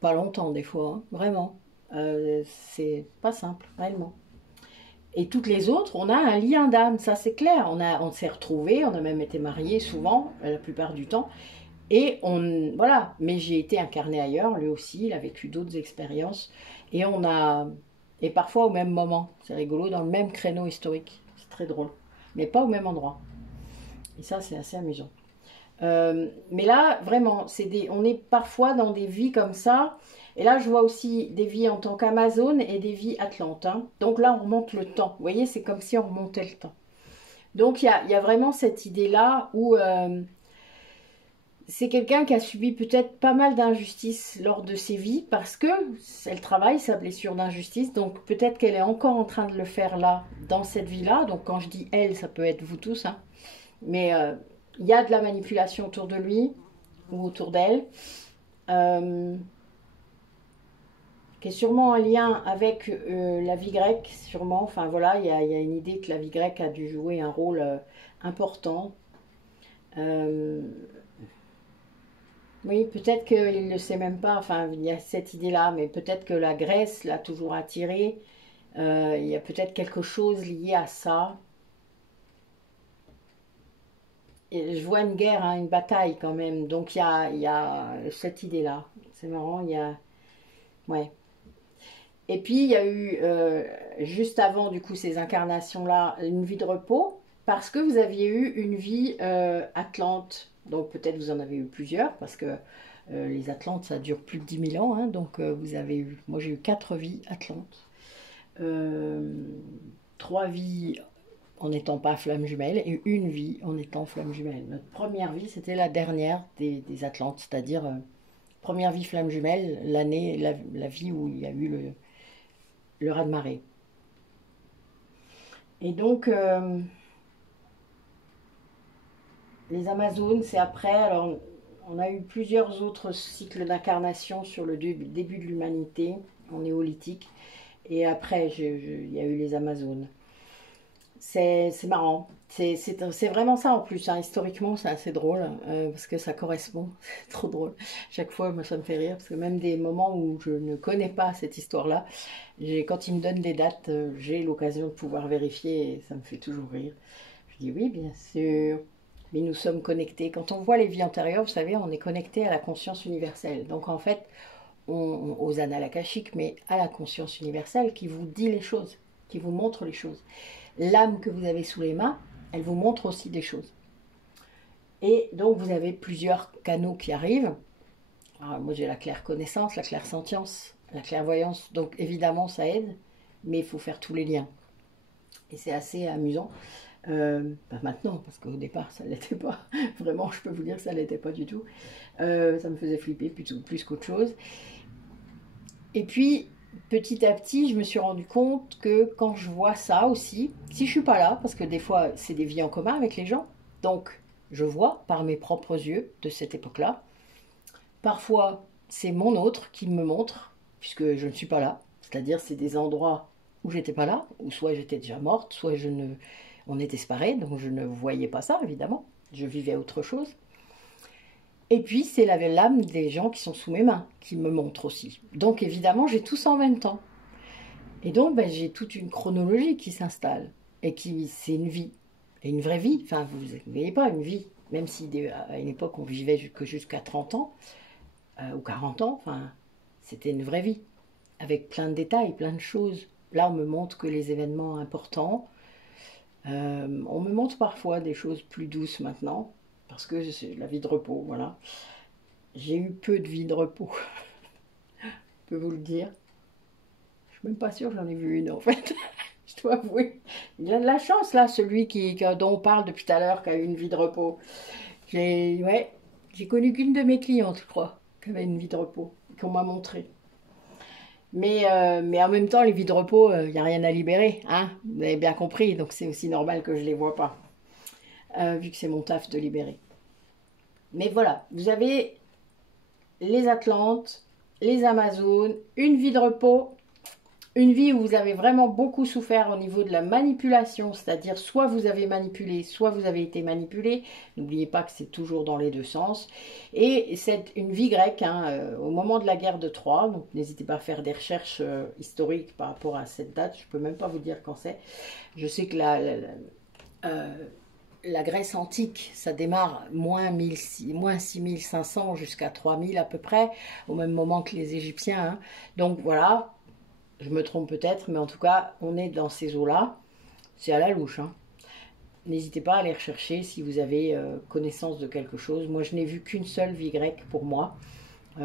pas longtemps des fois, hein, vraiment. C'est pas simple, réellement. Et toutes les autres, on a un lien d'âme, ça c'est clair. On s'est retrouvés, on a même été mariés souvent, la plupart du temps. Et voilà, mais j'ai été incarnée ailleurs, lui aussi, il a vécu d'autres expériences. Et parfois au même moment, c'est rigolo, dans le même créneau historique. C'est très drôle, mais pas au même endroit. Et ça, c'est assez amusant. Mais là, vraiment, on est parfois dans des vies comme ça. Et là, je vois aussi des vies en tant qu'Amazone et des vies Atlantes. Hein. Donc là, on remonte le temps. Vous voyez, c'est comme si on remontait le temps. Donc, il y a vraiment cette idée-là où c'est quelqu'un qui a subi peut-être pas mal d'injustices lors de ses vies parce que elle travaille sa blessure d'injustice. Donc, peut-être qu'elle est encore en train de le faire là, dans cette vie-là. Donc, quand je dis elle, ça peut être vous tous. Hein. Mais il y a de la manipulation autour de lui ou autour d'elle. Qui est sûrement en lien avec la vie grecque, sûrement. Enfin voilà, il y a une idée que la vie grecque a dû jouer un rôle important. Oui, peut-être qu'il ne le sait même pas, enfin il y a cette idée-là, mais peut-être que la Grèce l'a toujours attiré. Il y a peut-être quelque chose lié à ça. Et je vois une guerre, hein, une bataille quand même, donc il y a cette idée-là. C'est marrant, il y a... Ouais. Et puis, il y a eu, juste avant, du coup, ces incarnations-là, une vie de repos, parce que vous aviez eu une vie atlante. Donc, peut-être vous en avez eu plusieurs, parce que les Atlantes, ça dure plus de 10 000 ans. Hein, donc, vous avez eu... Moi, j'ai eu 4 vies atlantes. 3 vies en n'étant pas flamme jumelle, et une vie en étant flamme jumelle. Notre première vie, c'était la dernière des Atlantes, c'est-à-dire... première vie flamme jumelle, l'année, la vie où il y a eu le raz-de-marée. Et donc, les Amazones, c'est après. Alors, on a eu plusieurs autres cycles d'incarnation sur le début de l'humanité, en néolithique. Et après, il y a eu les Amazones. C'est marrant. C'est vraiment ça en plus. Hein. Historiquement, c'est assez drôle parce que ça correspond. C'est trop drôle. Chaque fois, moi, ça me fait rire parce que même des moments où je ne connais pas cette histoire-là, quand ils me donnent des dates, j'ai l'occasion de pouvoir vérifier et ça me fait toujours rire. Je dis oui, bien sûr. Mais nous sommes connectés. Quand on voit les vies antérieures, vous savez, on est connecté à la conscience universelle. Donc en fait, aux annales akashiques, mais à la conscience universelle qui vous dit les choses, qui vous montre les choses. L'âme que vous avez sous les mains, elle vous montre aussi des choses. Et donc, vous avez plusieurs canaux qui arrivent. Alors, moi, j'ai la claire connaissance, la claire sentience, la clairvoyance. Donc, évidemment, ça aide, mais il faut faire tous les liens. Et c'est assez amusant. Pas maintenant, parce qu'au départ, ça ne l'était pas. Vraiment, je peux vous dire que ça ne l'était pas du tout. Ça me faisait flipper plus qu'autre chose. Et puis, petit à petit, je me suis rendu compte que quand je vois ça aussi, si je suis pas là, parce que des fois c'est des vies en commun avec les gens, donc je vois par mes propres yeux de cette époque-là. Parfois, c'est mon autre qui me montre, puisque je ne suis pas là. C'est-à-dire, c'est des endroits où j'étais pas là, où soit j'étais déjà morte, soit on était séparés, donc je ne voyais pas ça, évidemment. Je vivais autre chose. Et puis, c'est l'âme des gens qui sont sous mes mains, qui me montrent aussi. Donc, évidemment, j'ai tout ça en même temps. Et donc, j'ai toute une chronologie qui s'installe. Et c'est une vie. Et une vraie vie. Enfin, vous ne voyez pas, une vie. Même si à une époque, on vivait jusqu'à 30 ans, ou 40 ans, enfin, c'était une vraie vie. Avec plein de détails, plein de choses. Là, on me montre que les événements importants, on me montre parfois des choses plus douces maintenant, parce que c'est la vie de repos, voilà. J'ai eu peu de vie de repos, je peux vous le dire. Je suis même pas sûre que j'en ai vu une, en fait. Je dois avouer. Il a de la chance, là, celui dont on parle depuis tout à l'heure, qui a eu une vie de repos. Ouais, j'ai connu qu'une de mes clientes, je crois, qui avait une vie de repos, qu'on m'a montré. Mais en même temps, les vies de repos, il n'y a rien à libérer, hein, vous avez bien compris, donc c'est aussi normal que je ne les vois pas, vu que c'est mon taf de libérer. Mais voilà, vous avez les Atlantes, les Amazones, une vie de repos, une vie où vous avez vraiment beaucoup souffert au niveau de la manipulation, c'est-à-dire soit vous avez manipulé, soit vous avez été manipulé. N'oubliez pas que c'est toujours dans les deux sens. Et c'est une vie grecque, hein, au moment de la guerre de Troie. Donc n'hésitez pas à faire des recherches historiques par rapport à cette date. Je ne peux même pas vous dire quand c'est. Je sais que la Grèce antique, ça démarre moins 6500 jusqu'à 3000 à peu près, au même moment que les Égyptiens, hein. Donc voilà. Je me trompe peut-être, mais en tout cas, on est dans ces eaux-là. C'est à la louche, hein. N'hésitez pas à aller rechercher si vous avez connaissance de quelque chose. Moi, je n'ai vu qu'une seule vie grecque pour moi. Qui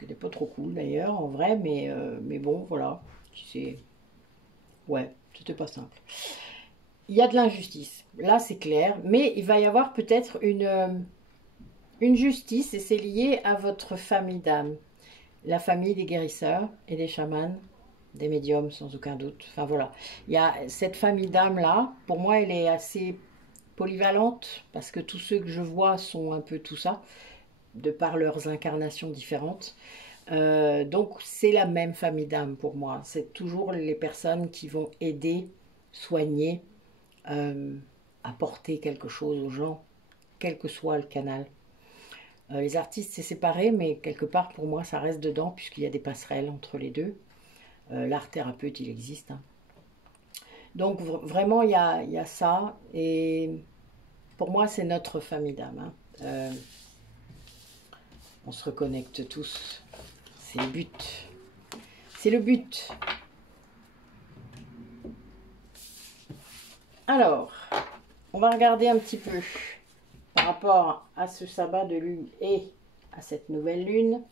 n'était pas trop cool d'ailleurs, en vrai, mais bon, voilà. Ouais, c'était pas simple. Il y a de l'injustice, là c'est clair, mais il va y avoir peut-être une justice, et c'est lié à votre famille d'âme. La famille des guérisseurs et des chamans, des médiums sans aucun doute. Enfin voilà, il y a cette famille d'âmes là, pour moi elle est assez polyvalente, parce que tous ceux que je vois sont un peu tout ça, de par leurs incarnations différentes. Donc c'est la même famille d'âmes pour moi, c'est toujours les personnes qui vont aider, soigner, apporter quelque chose aux gens, quel que soit le canal. Les artistes c'est séparé, mais quelque part pour moi ça reste dedans, puisqu'il y a des passerelles entre les deux. L'art thérapeute il existe, hein. Donc vraiment il y a ça, et pour moi c'est notre famille d'âme, hein. On se reconnecte tous, c'est le but, c'est le but. Alors on va regarder un petit peu par rapport à ce sabbat de lune et à cette nouvelle lune,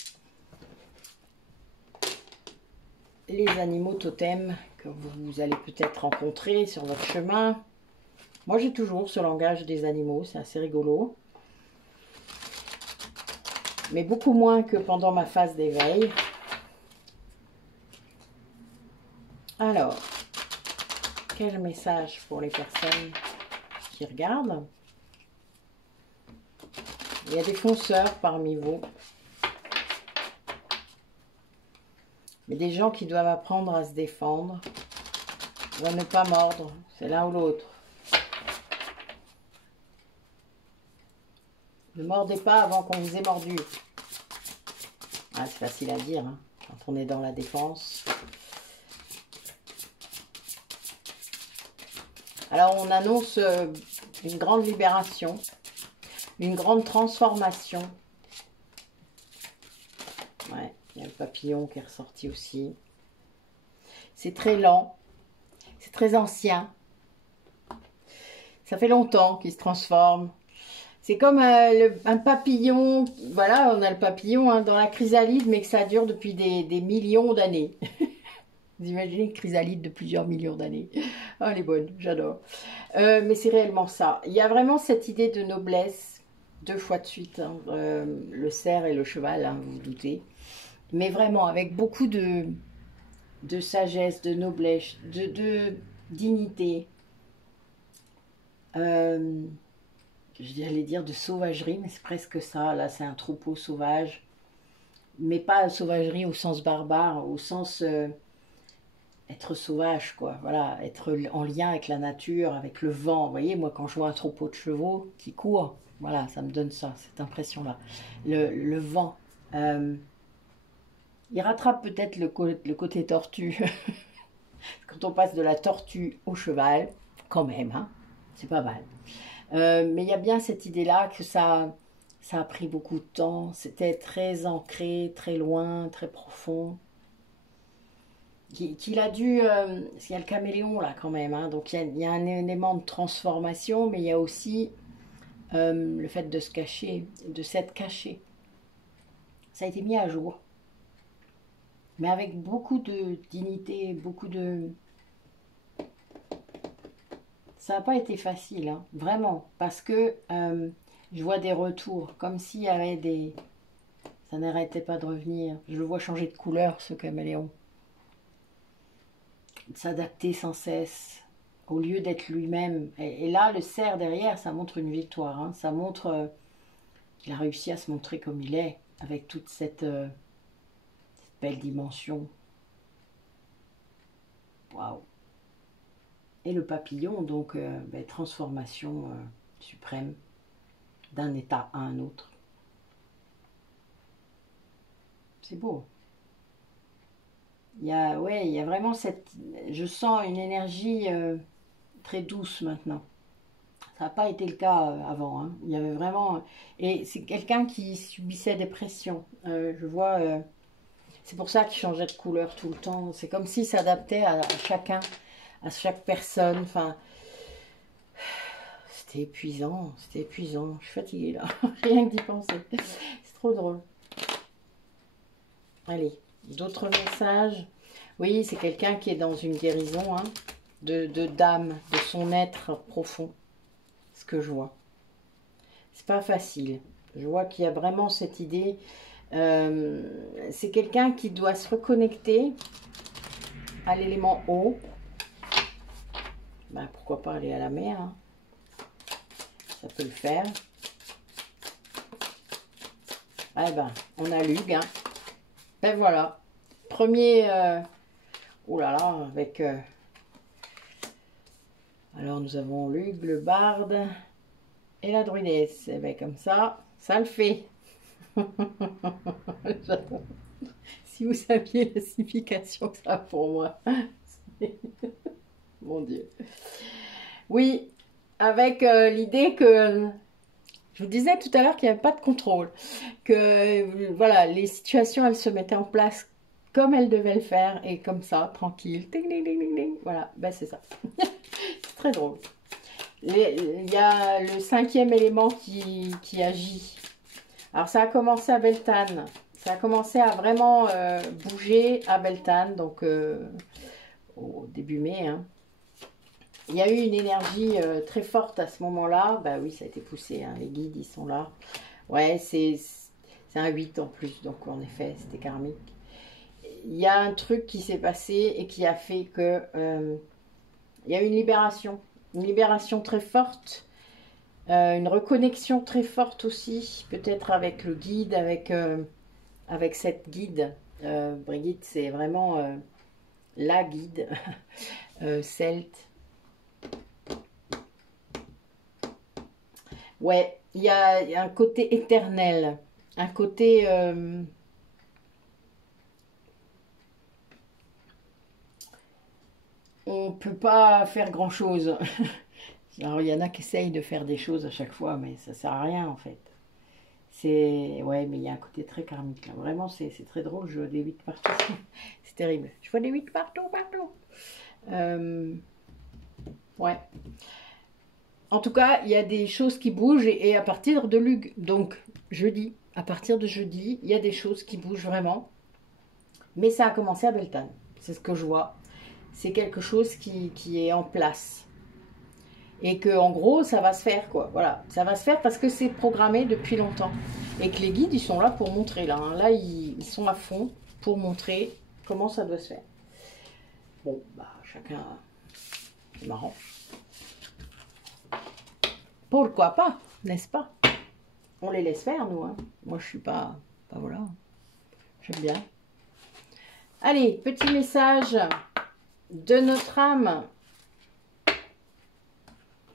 les animaux totems que vous allez peut-être rencontrer sur votre chemin. Moi j'ai toujours ce langage des animaux, c'est assez rigolo, mais beaucoup moins que pendant ma phase d'éveil. Alors, quel message pour les personnes qui regardent? Il y a des fonceurs parmi vous, mais des gens qui doivent apprendre à se défendre ou à ne pas mordre, c'est l'un ou l'autre. Ne mordez pas avant qu'on vous ait mordu. Ah, c'est facile à dire, hein, quand on est dans la défense. Alors on annonce une grande libération, une grande transformation. Ouais, il y a le papillon qui est ressorti aussi. C'est très lent, c'est très ancien. Ça fait longtemps qu'il se transforme. C'est comme un papillon, voilà, on a le papillon, hein, dans la chrysalide, mais que ça dure depuis des millions d'années. Vous imaginez une chrysalide de plusieurs millions d'années. Oh, elle est bonne, j'adore. Mais c'est réellement ça. Il y a vraiment cette idée de noblesse, deux fois de suite, hein, le cerf et le cheval, hein, vous vous doutez. Mais vraiment, avec beaucoup de sagesse, de noblesse, de dignité. J'allais dire de sauvagerie, mais c'est presque ça. Là, c'est un troupeau sauvage. Mais pas sauvagerie au sens barbare, au sens être sauvage, quoi. Voilà, être en lien avec la nature, avec le vent. Vous voyez, moi, quand je vois un troupeau de chevaux qui courent, voilà, ça me donne ça, cette impression-là. Le vent. Il rattrape peut-être le côté tortue. Quand on passe de la tortue au cheval, quand même, hein, c'est pas mal. Mais il y a bien cette idée-là que ça a pris beaucoup de temps. C'était très ancré, très loin, très profond. qu'il a dû... parce qu'il y a le caméléon là quand même, hein, donc il y a un élément de transformation, mais il y a aussi le fait de se cacher, de s'être caché. Ça a été mis à jour, mais avec beaucoup de dignité, beaucoup de... Ça n'a pas été facile, hein, vraiment, parce que je vois des retours, comme s'il y avait des... Ça n'arrêtait pas de revenir. Je le vois changer de couleur, ce caméléon. S'adapter sans cesse, au lieu d'être lui-même. Et là, le cerf derrière, ça montre une victoire, hein. Ça montre qu'il a réussi à se montrer comme il est, avec toute cette belle dimension. Waouh! Et le papillon, donc, transformation suprême d'un état à un autre. C'est beau. Il y a vraiment cette... Je sens une énergie très douce maintenant. Ça n'a pas été le cas avant, hein. Il y avait vraiment... Et c'est quelqu'un qui subissait des pressions. Je vois... c'est pour ça qu'il changeait de couleur tout le temps. C'est comme s'il s'adaptait à chacun, à chaque personne. Enfin... C'était épuisant, c'était épuisant. Je suis fatiguée là, rien que d'y penser. C'est trop drôle. Allez, d'autres messages. Oui, c'est quelqu'un qui est dans une guérison, hein, de d'âme, de son être profond. Ce que je vois. C'est pas facile. Je vois qu'il y a vraiment cette idée. C'est quelqu'un qui doit se reconnecter à l'élément eau. Ben, pourquoi pas aller à la mer, hein. Ça peut le faire. Eh ben, on a Lug, hein. Ben voilà. Premier... oh là là, avec... alors, nous avons Lug, le barde et la druidesse. Et bien, comme ça le fait. Si vous saviez la signification que ça a pour moi. Mon Dieu. Oui, avec l'idée que... Je vous disais tout à l'heure qu'il n'y avait pas de contrôle. Que, voilà, les situations, elles se mettaient en place comme elles devaient le faire. Et comme ça, tranquille. Ding, ding, ding, ding, ding. Voilà, ben c'est ça. C'est très drôle. Il y a le 5e élément qui agit. Alors, ça a commencé à Beltane. Ça a commencé à vraiment bouger à Beltane. Donc, au début mai, hein. Il y a eu une énergie très forte à ce moment-là. Bah oui, ça a été poussé, hein. Les guides, ils sont là. Ouais, c'est un 8 en plus. Donc, en effet, c'était karmique. Il y a un truc qui s'est passé et qui a fait que... il y a eu une libération. Une libération très forte. Une reconnexion très forte aussi. Peut-être avec le guide, avec cette guide. Brigitte, c'est vraiment la guide. Celte. Ouais, il y a un côté éternel, un côté... on ne peut pas faire grand-chose. Alors, il y en a qui essayent de faire des choses à chaque fois, mais ça ne sert à rien, en fait. Ouais, mais il y a un côté très karmique, là. Vraiment, c'est très drôle, je vois des 8 partout. C'est terrible. Je vois des 8 partout, partout. Ouais. En tout cas, il y a des choses qui bougent et à partir de Lug, donc jeudi, à partir de jeudi, il y a des choses qui bougent vraiment. Mais ça a commencé à Beltane, c'est ce que je vois. C'est quelque chose qui est en place. Et que en gros, ça va se faire, quoi. Voilà, ça va se faire parce que c'est programmé depuis longtemps. Et que les guides, ils sont là pour montrer, là. Hein. Là, ils sont à fond pour montrer comment ça doit se faire. Bon, bah, chacun... C'est marrant. Pourquoi pas, n'est-ce pas? On les laisse faire, nous. Hein. Moi, je suis pas voilà. J'aime bien. Allez, petit message de notre âme.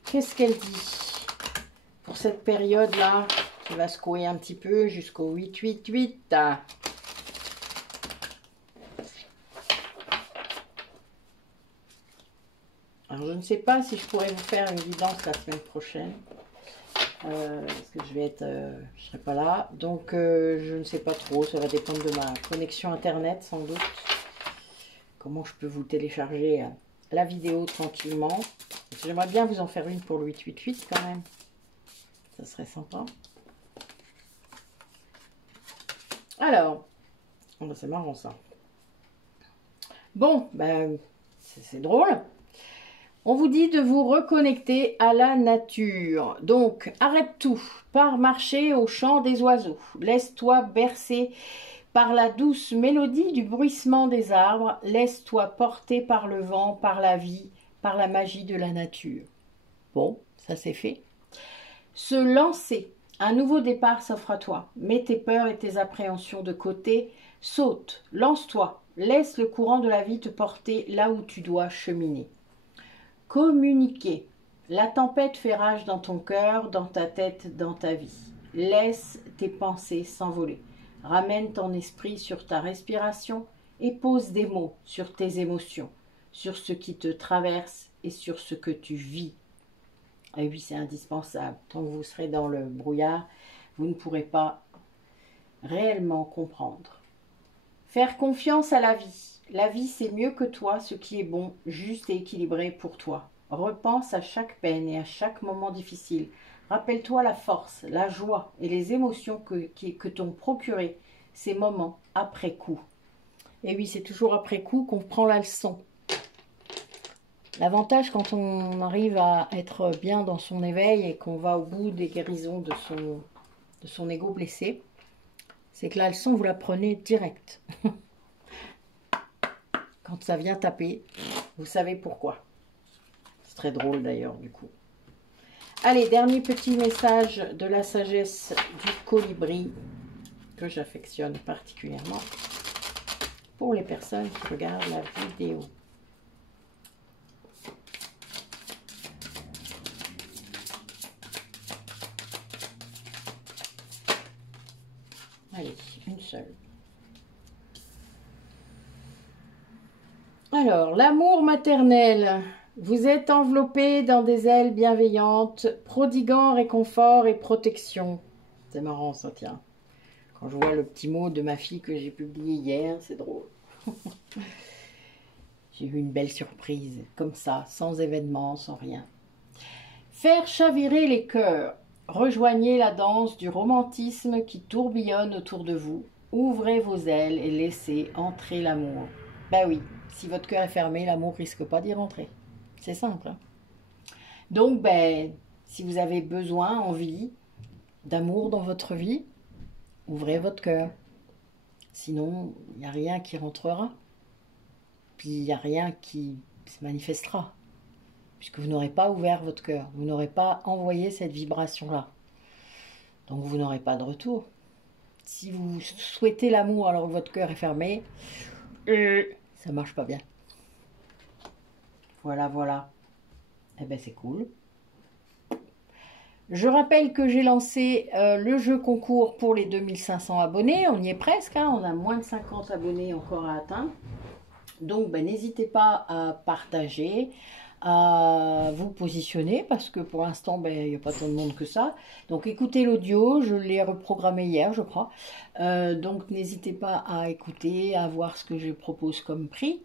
Qu'est-ce qu'elle dit pour cette période-là qui va secouer un petit peu jusqu'au 8-8-8? Alors, je ne sais pas si je pourrais vous faire une guidance la semaine prochaine. Parce que je serai pas là. Donc, je ne sais pas trop. Ça va dépendre de ma connexion Internet, sans doute. comment je peux vous télécharger la vidéo tranquillement. J'aimerais bien vous en faire une pour le 888 quand même. Ça serait sympa. Alors, oh ben c'est marrant ça. Bon, ben, c'est drôle. On vous dit de vous reconnecter à la nature. Donc, arrête tout. Pars marcher au chant des oiseaux. Laisse-toi bercer par la douce mélodie du bruissement des arbres. Laisse-toi porter par le vent, par la vie, par la magie de la nature. Bon, ça c'est fait. Se lancer. Un nouveau départ s'offre à toi. Mets tes peurs et tes appréhensions de côté. Saute, lance-toi. Laisse le courant de la vie te porter là où tu dois cheminer. Communiquer. La tempête fait rage dans ton cœur, dans ta tête, dans ta vie. Laisse tes pensées s'envoler. Ramène ton esprit sur ta respiration et pose des mots sur tes émotions, sur ce qui te traverse et sur ce que tu vis. Et oui, c'est indispensable. Tant que vous serez dans le brouillard, vous ne pourrez pas réellement comprendre. Faire confiance à la vie. La vie, c'est mieux que toi ce qui est bon, juste et équilibré pour toi. Repense à chaque peine et à chaque moment difficile. Rappelle-toi la force, la joie et les émotions que t'ont procuré ces moments après coup. Et oui, c'est toujours après coup qu'on prend la leçon. L'avantage quand on arrive à être bien dans son éveil et qu'on va au bout des guérisons de son ego blessé, c'est que la leçon, vous la prenez direct. Quand ça vient taper, vous savez pourquoi. C'est très drôle d'ailleurs du coup. Allez, dernier petit message de la sagesse du colibri que j'affectionne particulièrement pour les personnes qui regardent la vidéo. Allez, une seule. Alors, l'amour maternel. Vous êtes enveloppé dans des ailes bienveillantes, prodiguant réconfort et protection. C'est marrant ça, tiens. Quand je vois le petit mot de ma fille que j'ai publié hier, c'est drôle. J'ai eu une belle surprise, comme ça, sans événement, sans rien. Faire chavirer les cœurs. Rejoignez la danse du romantisme qui tourbillonne autour de vous. Ouvrez vos ailes et laissez entrer l'amour. Ben oui, si votre cœur est fermé, l'amour risque pas d'y rentrer. C'est simple. Hein. Donc, ben, si vous avez besoin, envie d'amour dans votre vie, ouvrez votre cœur. Sinon, il n'y a rien qui rentrera. Puis, il n'y a rien qui se manifestera. Puisque vous n'aurez pas ouvert votre cœur. Vous n'aurez pas envoyé cette vibration-là. Donc, vous n'aurez pas de retour. Si vous souhaitez l'amour alors que votre cœur est fermé, ça marche pas bien. Voilà, voilà. Eh ben, c'est cool. Je rappelle que j'ai lancé le jeu concours pour les 2500 abonnés. On y est presque, hein, on a moins de 50 abonnés encore à atteindre. Donc, ben, n'hésitez pas à partager, à vous positionner, parce que pour l'instant, ben, il n'y a pas tant de monde que ça. Donc, écoutez l'audio, je l'ai reprogrammé hier, je crois. Donc, n'hésitez pas à écouter, à voir ce que je propose comme prix.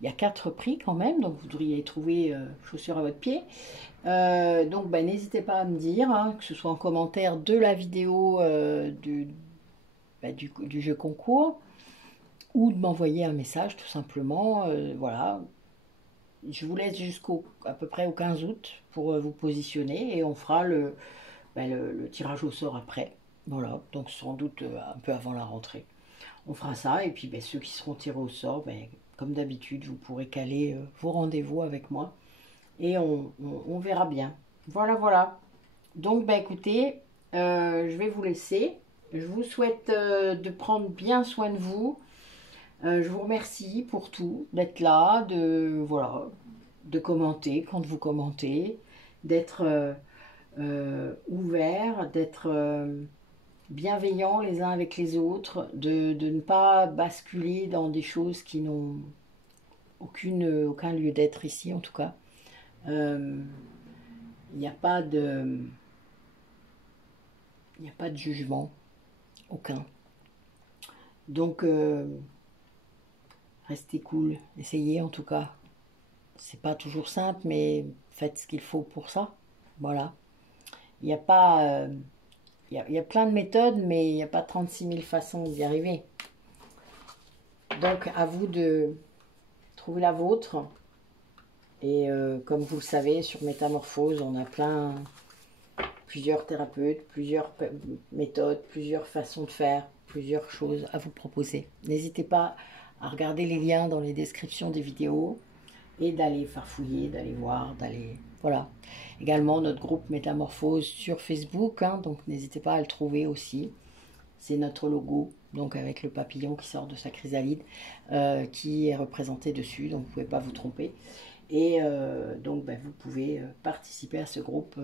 Il y a 4 prix quand même, donc vous devriez trouver chaussures à votre pied. Donc ben, n'hésitez pas à me dire, hein, que ce soit en commentaire de la vidéo du jeu concours, ou de m'envoyer un message tout simplement. Voilà, je vous laisse à peu près au 15 août pour vous positionner et on fera le tirage au sort après. Voilà, donc sans doute un peu avant la rentrée. On fera ça et puis ben, ceux qui seront tirés au sort, ben, comme d'habitude, vous pourrez caler vos rendez-vous avec moi et on verra bien. Voilà, voilà. Donc, ben, écoutez, je vais vous laisser. Je vous souhaite de prendre bien soin de vous. Je vous remercie pour tout, d'être là, voilà, de commenter quand vous commentez, d'être ouvert, d'être bienveillants les uns avec les autres, de ne pas basculer dans des choses qui n'ont aucun lieu d'être ici en tout cas. Il n'y a pas de jugement, aucun. Donc Restez cool, essayez en tout cas. C'est pas toujours simple, mais faites ce qu'il faut pour ça. Voilà. Il n'y a pas... il y a plein de méthodes, mais il n'y a pas 36 000 façons d'y arriver. Donc, à vous de trouver la vôtre. Et comme vous le savez, sur Métamorphose, on a plusieurs thérapeutes, plusieurs méthodes, plusieurs façons de faire, plusieurs choses à vous proposer. N'hésitez pas à regarder les liens dans les descriptions des vidéos et d'aller farfouiller, d'aller voir, d'aller... Voilà. Également notre groupe Métamorphose sur Facebook, hein, donc n'hésitez pas à le trouver aussi. C'est notre logo, donc avec le papillon qui sort de sa chrysalide, qui est représenté dessus, donc vous ne pouvez pas vous tromper. Et donc ben, vous pouvez participer à ce groupe.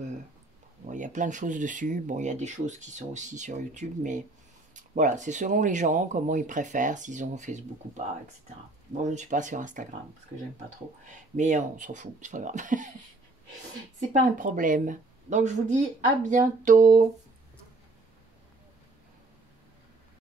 Bon, il y a plein de choses dessus. Bon, il y a des choses qui sont aussi sur YouTube, mais voilà, c'est selon les gens, comment ils préfèrent, s'ils ont Facebook ou pas, etc. Bon, je ne suis pas sur Instagram, parce que j'aime pas trop. Mais on s'en fout, c'est pas grave. C'est pas un problème. Donc je vous dis à bientôt.